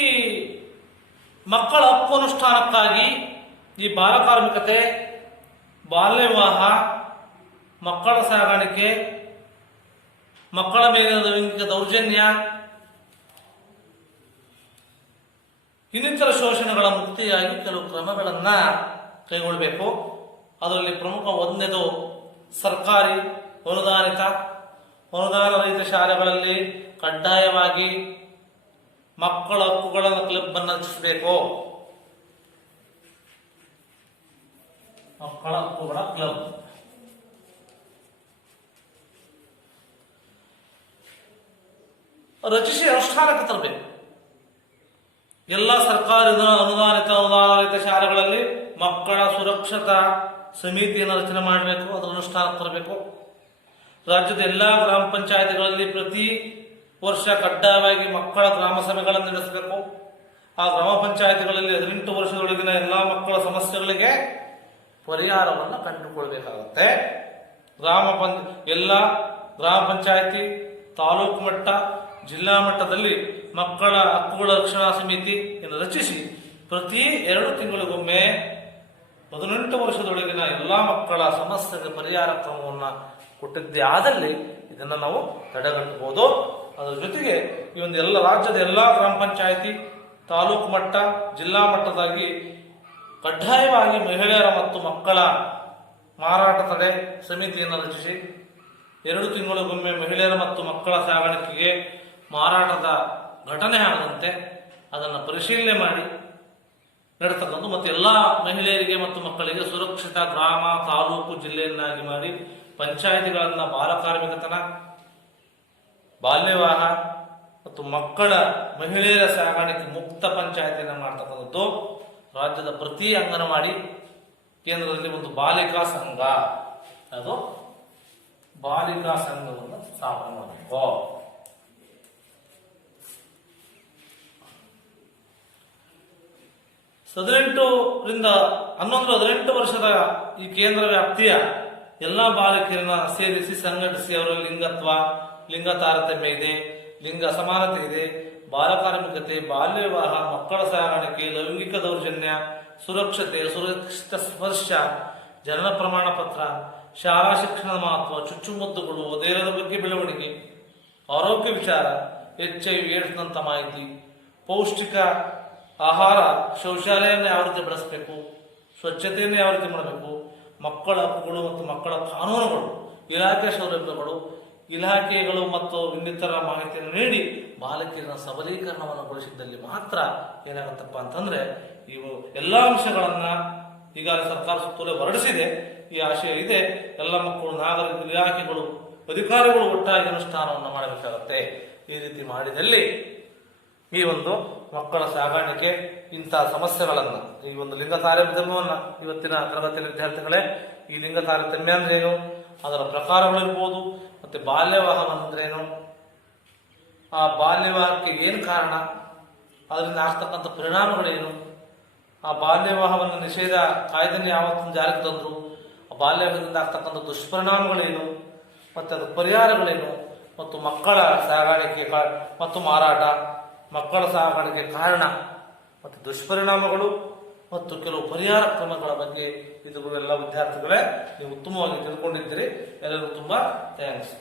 ಈ ಮಕ್ಕಳ ಹಕ್ಕು ಅನುಷ್ಠಾನಕ್ಕಾಗಿ ಈ ಬಾಲಕಾರ್ಮಿಕತೆ, ಬಾಲ್ಯ ವಿವಾಹ, ಮಕ್ಕಳ ಸಾಗಾಣಿಕೆ, ಮಕ್ಕಳ ಮೇಲಿನ ಲೈಂಗಿಕ ದೌರ್ಜನ್ಯ, ಇನ್ನಿತರ ಶೋಷಣೆಗಳ ಮುಕ್ತಿಯಾಗಿ ಕೆಲವು ಕ್ರಮಗಳನ್ನ ಕೈಗೊಳ್ಳಬೇಕು. ಅದರಲ್ಲಿ ಪ್ರಮುಖ ಒಂದನೇದು ಸರ್ಕಾರಿ ಅನುದಾನ ರಹಿತ ಶಾಲೆಗಳಲ್ಲಿ ಕಡ್ಡಾಯವಾಗಿ ಮಕ್ಕಳ ಹಕ್ಕುಗಳ ಕ್ಲಬ್ ಅನ್ನು ರಚಿಸಬೇಕು. ಮಕ್ಕಳ ಹಕ್ಕುಗಳ ಕ್ಲಬ್ ರಚಿಸಿ ಅನುಷ್ಠಾನಕ್ಕೆ ತರಬೇಕು. ಎಲ್ಲ ಸರ್ಕಾರಿ ಅನುದಾನಿತ ಶಾಲೆಗಳಲ್ಲಿ ಮಕ್ಕಳ ಸುರಕ್ಷತಾ ಸಮಿತಿಯನ್ನು ರಚನೆ ಮಾಡಬೇಕು, ಅದರ ಅನುಷ್ಠಾನಕ್ಕೆ ತರಬೇಕು. ರಾಜ್ಯದ ಎಲ್ಲಾ ಗ್ರಾಮ ಪಂಚಾಯತಿಗಳಲ್ಲಿ ಪ್ರತಿ ವರ್ಷ ಕಡ್ಡಾಯವಾಗಿ ಮಕ್ಕಳ ಗ್ರಾಮ ಸಭೆಗಳನ್ನು ನಡೆಸಬೇಕು. ಆ ಗ್ರಾಮ ಪಂಚಾಯತಿಗಳಲ್ಲಿ 18 ವರ್ಷದೊಳಗಿನ ಎಲ್ಲಾ ಮಕ್ಕಳ ಸಮಸ್ಯೆಗಳಿಗೆ ಪರಿಹಾರವನ್ನು ಕಂಡುಕೊಳ್ಬೇಕಾಗುತ್ತೆ. ಎಲ್ಲ ಗ್ರಾಮ ಪಂಚಾಯತಿ, ತಾಲೂಕು ಮಟ್ಟ, ಜಿಲ್ಲಾ ಮಟ್ಟದಲ್ಲಿ ಮಕ್ಕಳ ಹಕ್ಕುಗಳ ರಕ್ಷಣಾ ಸಮಿತಿಯನ್ನು ರಚಿಸಿ ಪ್ರತಿ 2 ತಿಂಗಳಿಗೊಮ್ಮೆ 18 ವರ್ಷದೊಳಗಿನ ಎಲ್ಲಾ ಮಕ್ಕಳ ಸಮಸ್ಯೆಗೆ ಪರಿಹಾರ ಕ್ರಮವನ್ನು ಕೊಟ್ಟಿದ್ದೇ ಆದಲ್ಲಿ ಇದನ್ನು ನಾವು ತಡೆಗಟ್ಟಬಹುದು. ಅದರ ಜೊತೆಗೆ ಈ ಒಂದು ರಾಜ್ಯದ ಎಲ್ಲಾ ಗ್ರಾಮ ಪಂಚಾಯತಿ, ತಾಲೂಕು ಮಟ್ಟ, ಜಿಲ್ಲಾ ಮಟ್ಟದಾಗಿ ಕಡ್ಡಾಯವಾಗಿ ಮಹಿಳೆಯರ ಮತ್ತು ಮಕ್ಕಳ ಮಾರಾಟ ತಡೆ ಸಮಿತಿಯನ್ನು ರಚಿಸಿ 2 ತಿಂಗಳಿಗೊಮ್ಮೆ ಮಹಿಳೆಯರ ಮತ್ತು ಮಕ್ಕಳ ಸಾಗಾಣಿಕೆಗೆ ಮಾರಾಟದ ಘಟನೆ ಆಗದಂತೆ ಅದನ್ನು ಪರಿಶೀಲನೆ ಮಾಡಿ ನಡೆತಕ್ಕಂಥ ಮತ್ತು ಎಲ್ಲ ಮಹಿಳೆಯರಿಗೆ ಮತ್ತು ಮಕ್ಕಳಿಗೆ ಸುರಕ್ಷಿತ ಗ್ರಾಮ, ತಾಲೂಕು, ಜಿಲ್ಲೆಯನ್ನಾಗಿ ಮಾಡಿ ಪಂಚಾಯಿತಿಗಳನ್ನ ಬಾಲಕಾರ್ಮಿಕತನ, ಬಾಲ್ಯ ವಿವಾಹ ಮತ್ತು ಮಹಿಳೆಯರ ಸಾಗಾಣಿಕೆ ಮುಕ್ತ ಪಂಚಾಯಿತಿಯನ್ನು ಮಾಡ್ತಕ್ಕಂಥದ್ದು. ರಾಜ್ಯದ ಪ್ರತಿ ಅಂಗನವಾಡಿ ಕೇಂದ್ರದಲ್ಲಿ ಒಂದು ಬಾಲಿಕಾ ಸಂಘ, ಅದು ಬಾಲಿಕಾ ಸಂಘವನ್ನು ಸ್ಥಾಪನೆ ಮಾಡಬೇಕು. ರಿಂದ 11-18 ವರ್ಷದ ಈ ಕೇಂದ್ರ ವ್ಯಾಪ್ತಿಯ ಎಲ್ಲಾ ಬಾಲಕಿಯರನ್ನ ಸೇರಿಸಿ ಸಂಘಟಿಸಿ ಅವರ ಲಿಂಗತ್ವ, ಲಿಂಗ ತಾರತಮ್ಯ ಇದೆ, ಲಿಂಗ ಅಸಮಾನತೆ ಇದೆ, ಬಾಲಕಾರ್ಮಿಕತೆ, ಬಾಲ್ಯ ವಿವಾಹ, ಮಕ್ಕಳ ಸಾಗಾಣಿಕೆ, ಲೈಂಗಿಕ ದೌರ್ಜನ್ಯ, ಸುರಕ್ಷಿತ ಸ್ಪರ್ಶ, ಜನನ ಪ್ರಮಾಣ ಪತ್ರ, ಶಾಲಾ ಶಿಕ್ಷಣದ ಮಹತ್ವ, ಚುಚ್ಚುಮದ್ದುಗಳು, ಹೃದಯದ ಬಗ್ಗೆ ಬೆಳವಣಿಗೆ, ಆರೋಗ್ಯ ವಿಚಾರ, HIV ಏಡ್ಸ್ ನಂತ ಮಾಹಿತಿ, ಪೌಷ್ಟಿಕ ಆಹಾರ, ಶೌಚಾಲಯವನ್ನು ಯಾವ ರೀತಿ ಬಳಸಬೇಕು, ಸ್ವಚ್ಛತೆಯನ್ನು ಯಾವ ರೀತಿ ಮಾಡಬೇಕು, ಮಕ್ಕಳ ಹಕ್ಕುಗಳು ಮತ್ತು ಮಕ್ಕಳ ಕಾನೂನುಗಳು, ಇಲಾಖೆ ಸೌಲಭ್ಯಗಳು, ಇಲಾಖೆಗಳು ಮತ್ತು ಇನ್ನಿತರ ಮಾಹಿತಿಯನ್ನು ನೀಡಿ ಬಾಲಕಿಯರ ಸಬಲೀಕರಣವನ್ನು ಗೊಳಿಸಿದ್ದಲ್ಲಿ ಮಾತ್ರ ಏನಾಗುತ್ತಪ್ಪ ಅಂತಂದ್ರೆ ಇವು ಎಲ್ಲಾ ಅಂಶಗಳನ್ನ ಈಗಾಗಲೇ ಸರ್ಕಾರ ಸುತ್ತೋಲೆ ಹೊರಡಿಸಿದೆ. ಈ ಆಶಯ ಇದೆ. ಎಲ್ಲ ಮಕ್ಕಳು, ನಾಗರಿಕರು, ಇಲಾಖೆಗಳು, ಅಧಿಕಾರಿಗಳು ಒಟ್ಟಾಗಿ ಅನುಷ್ಠಾನವನ್ನು ಮಾಡಬೇಕಾಗತ್ತೆ. ಈ ರೀತಿ ಮಾಡಿದಲ್ಲಿ ಈ ಒಂದು ಮಕ್ಕಳ ಸಾಗಾಣಿಕೆ ಇಂತಹ ಸಮಸ್ಯೆಗಳನ್ನ, ಈ ಒಂದು ಲಿಂಗ ತಾರತಮ್ಯವನ್ನ, ಇವತ್ತಿನ ತರಗತಿಯ ವಿದ್ಯಾರ್ಥಿಗಳೇ, ಈ ಲಿಂಗ ತಾರತಮ್ಯ ಅಂದ್ರೇನು, ಅದರ ಪ್ರಕಾರಗಳಿರ್ಬೋದು, ಮತ್ತೆ ಬಾಲ್ಯ ವಿವಾಹ ಅಂದ್ರೇನು, ಆ ಬಾಲ್ಯ ವಿವಾಹಕ್ಕೆ ಏನು ಕಾರಣ, ಅದರಿಂದ ಆಗ್ತಕ್ಕಂಥ ಪರಿಣಾಮಗಳೇನು, ಆ ಬಾಲ್ಯ ವಿವಾಹವನ್ನು ನಿಷೇಧ ಕಾಯ್ದೆಯನ್ನು ಯಾವತ್ತೂ ಜಾರಿಗೆ ತಂದ್ರು, ಆ ಬಾಲ್ಯ ವಿವಾಹದಿಂದ ಆಗ್ತಕ್ಕಂಥ ದುಷ್ಪರಿಣಾಮಗಳೇನು, ಮತ್ತೆ ಅದರ ಪರಿಹಾರಗಳೇನು, ಮತ್ತು ಮಕ್ಕಳ ಸಾಗಾಣಿಕೆ ಮತ್ತು ಮಾರಾಟ, ಮಕ್ಕಳ ಸಾಗಾಣಿಕೆ ಕಾರಣ ಮತ್ತು ದುಷ್ಪರಿಣಾಮಗಳು ಮತ್ತು ಕೆಲವು ಪರಿಹಾರ ಕ್ರಮಗಳ ಬಗ್ಗೆ ಇದುಗಳೆಲ್ಲ ವಿದ್ಯಾರ್ಥಿಗಳೇ ನೀವು ಉತ್ತಮವಾಗಿ ತಿಳ್ಕೊಂಡಿದ್ದೀರಿ. ಎಲ್ಲರಿಗೂ ತುಂಬಾ ಥ್ಯಾಂಕ್ಸ್.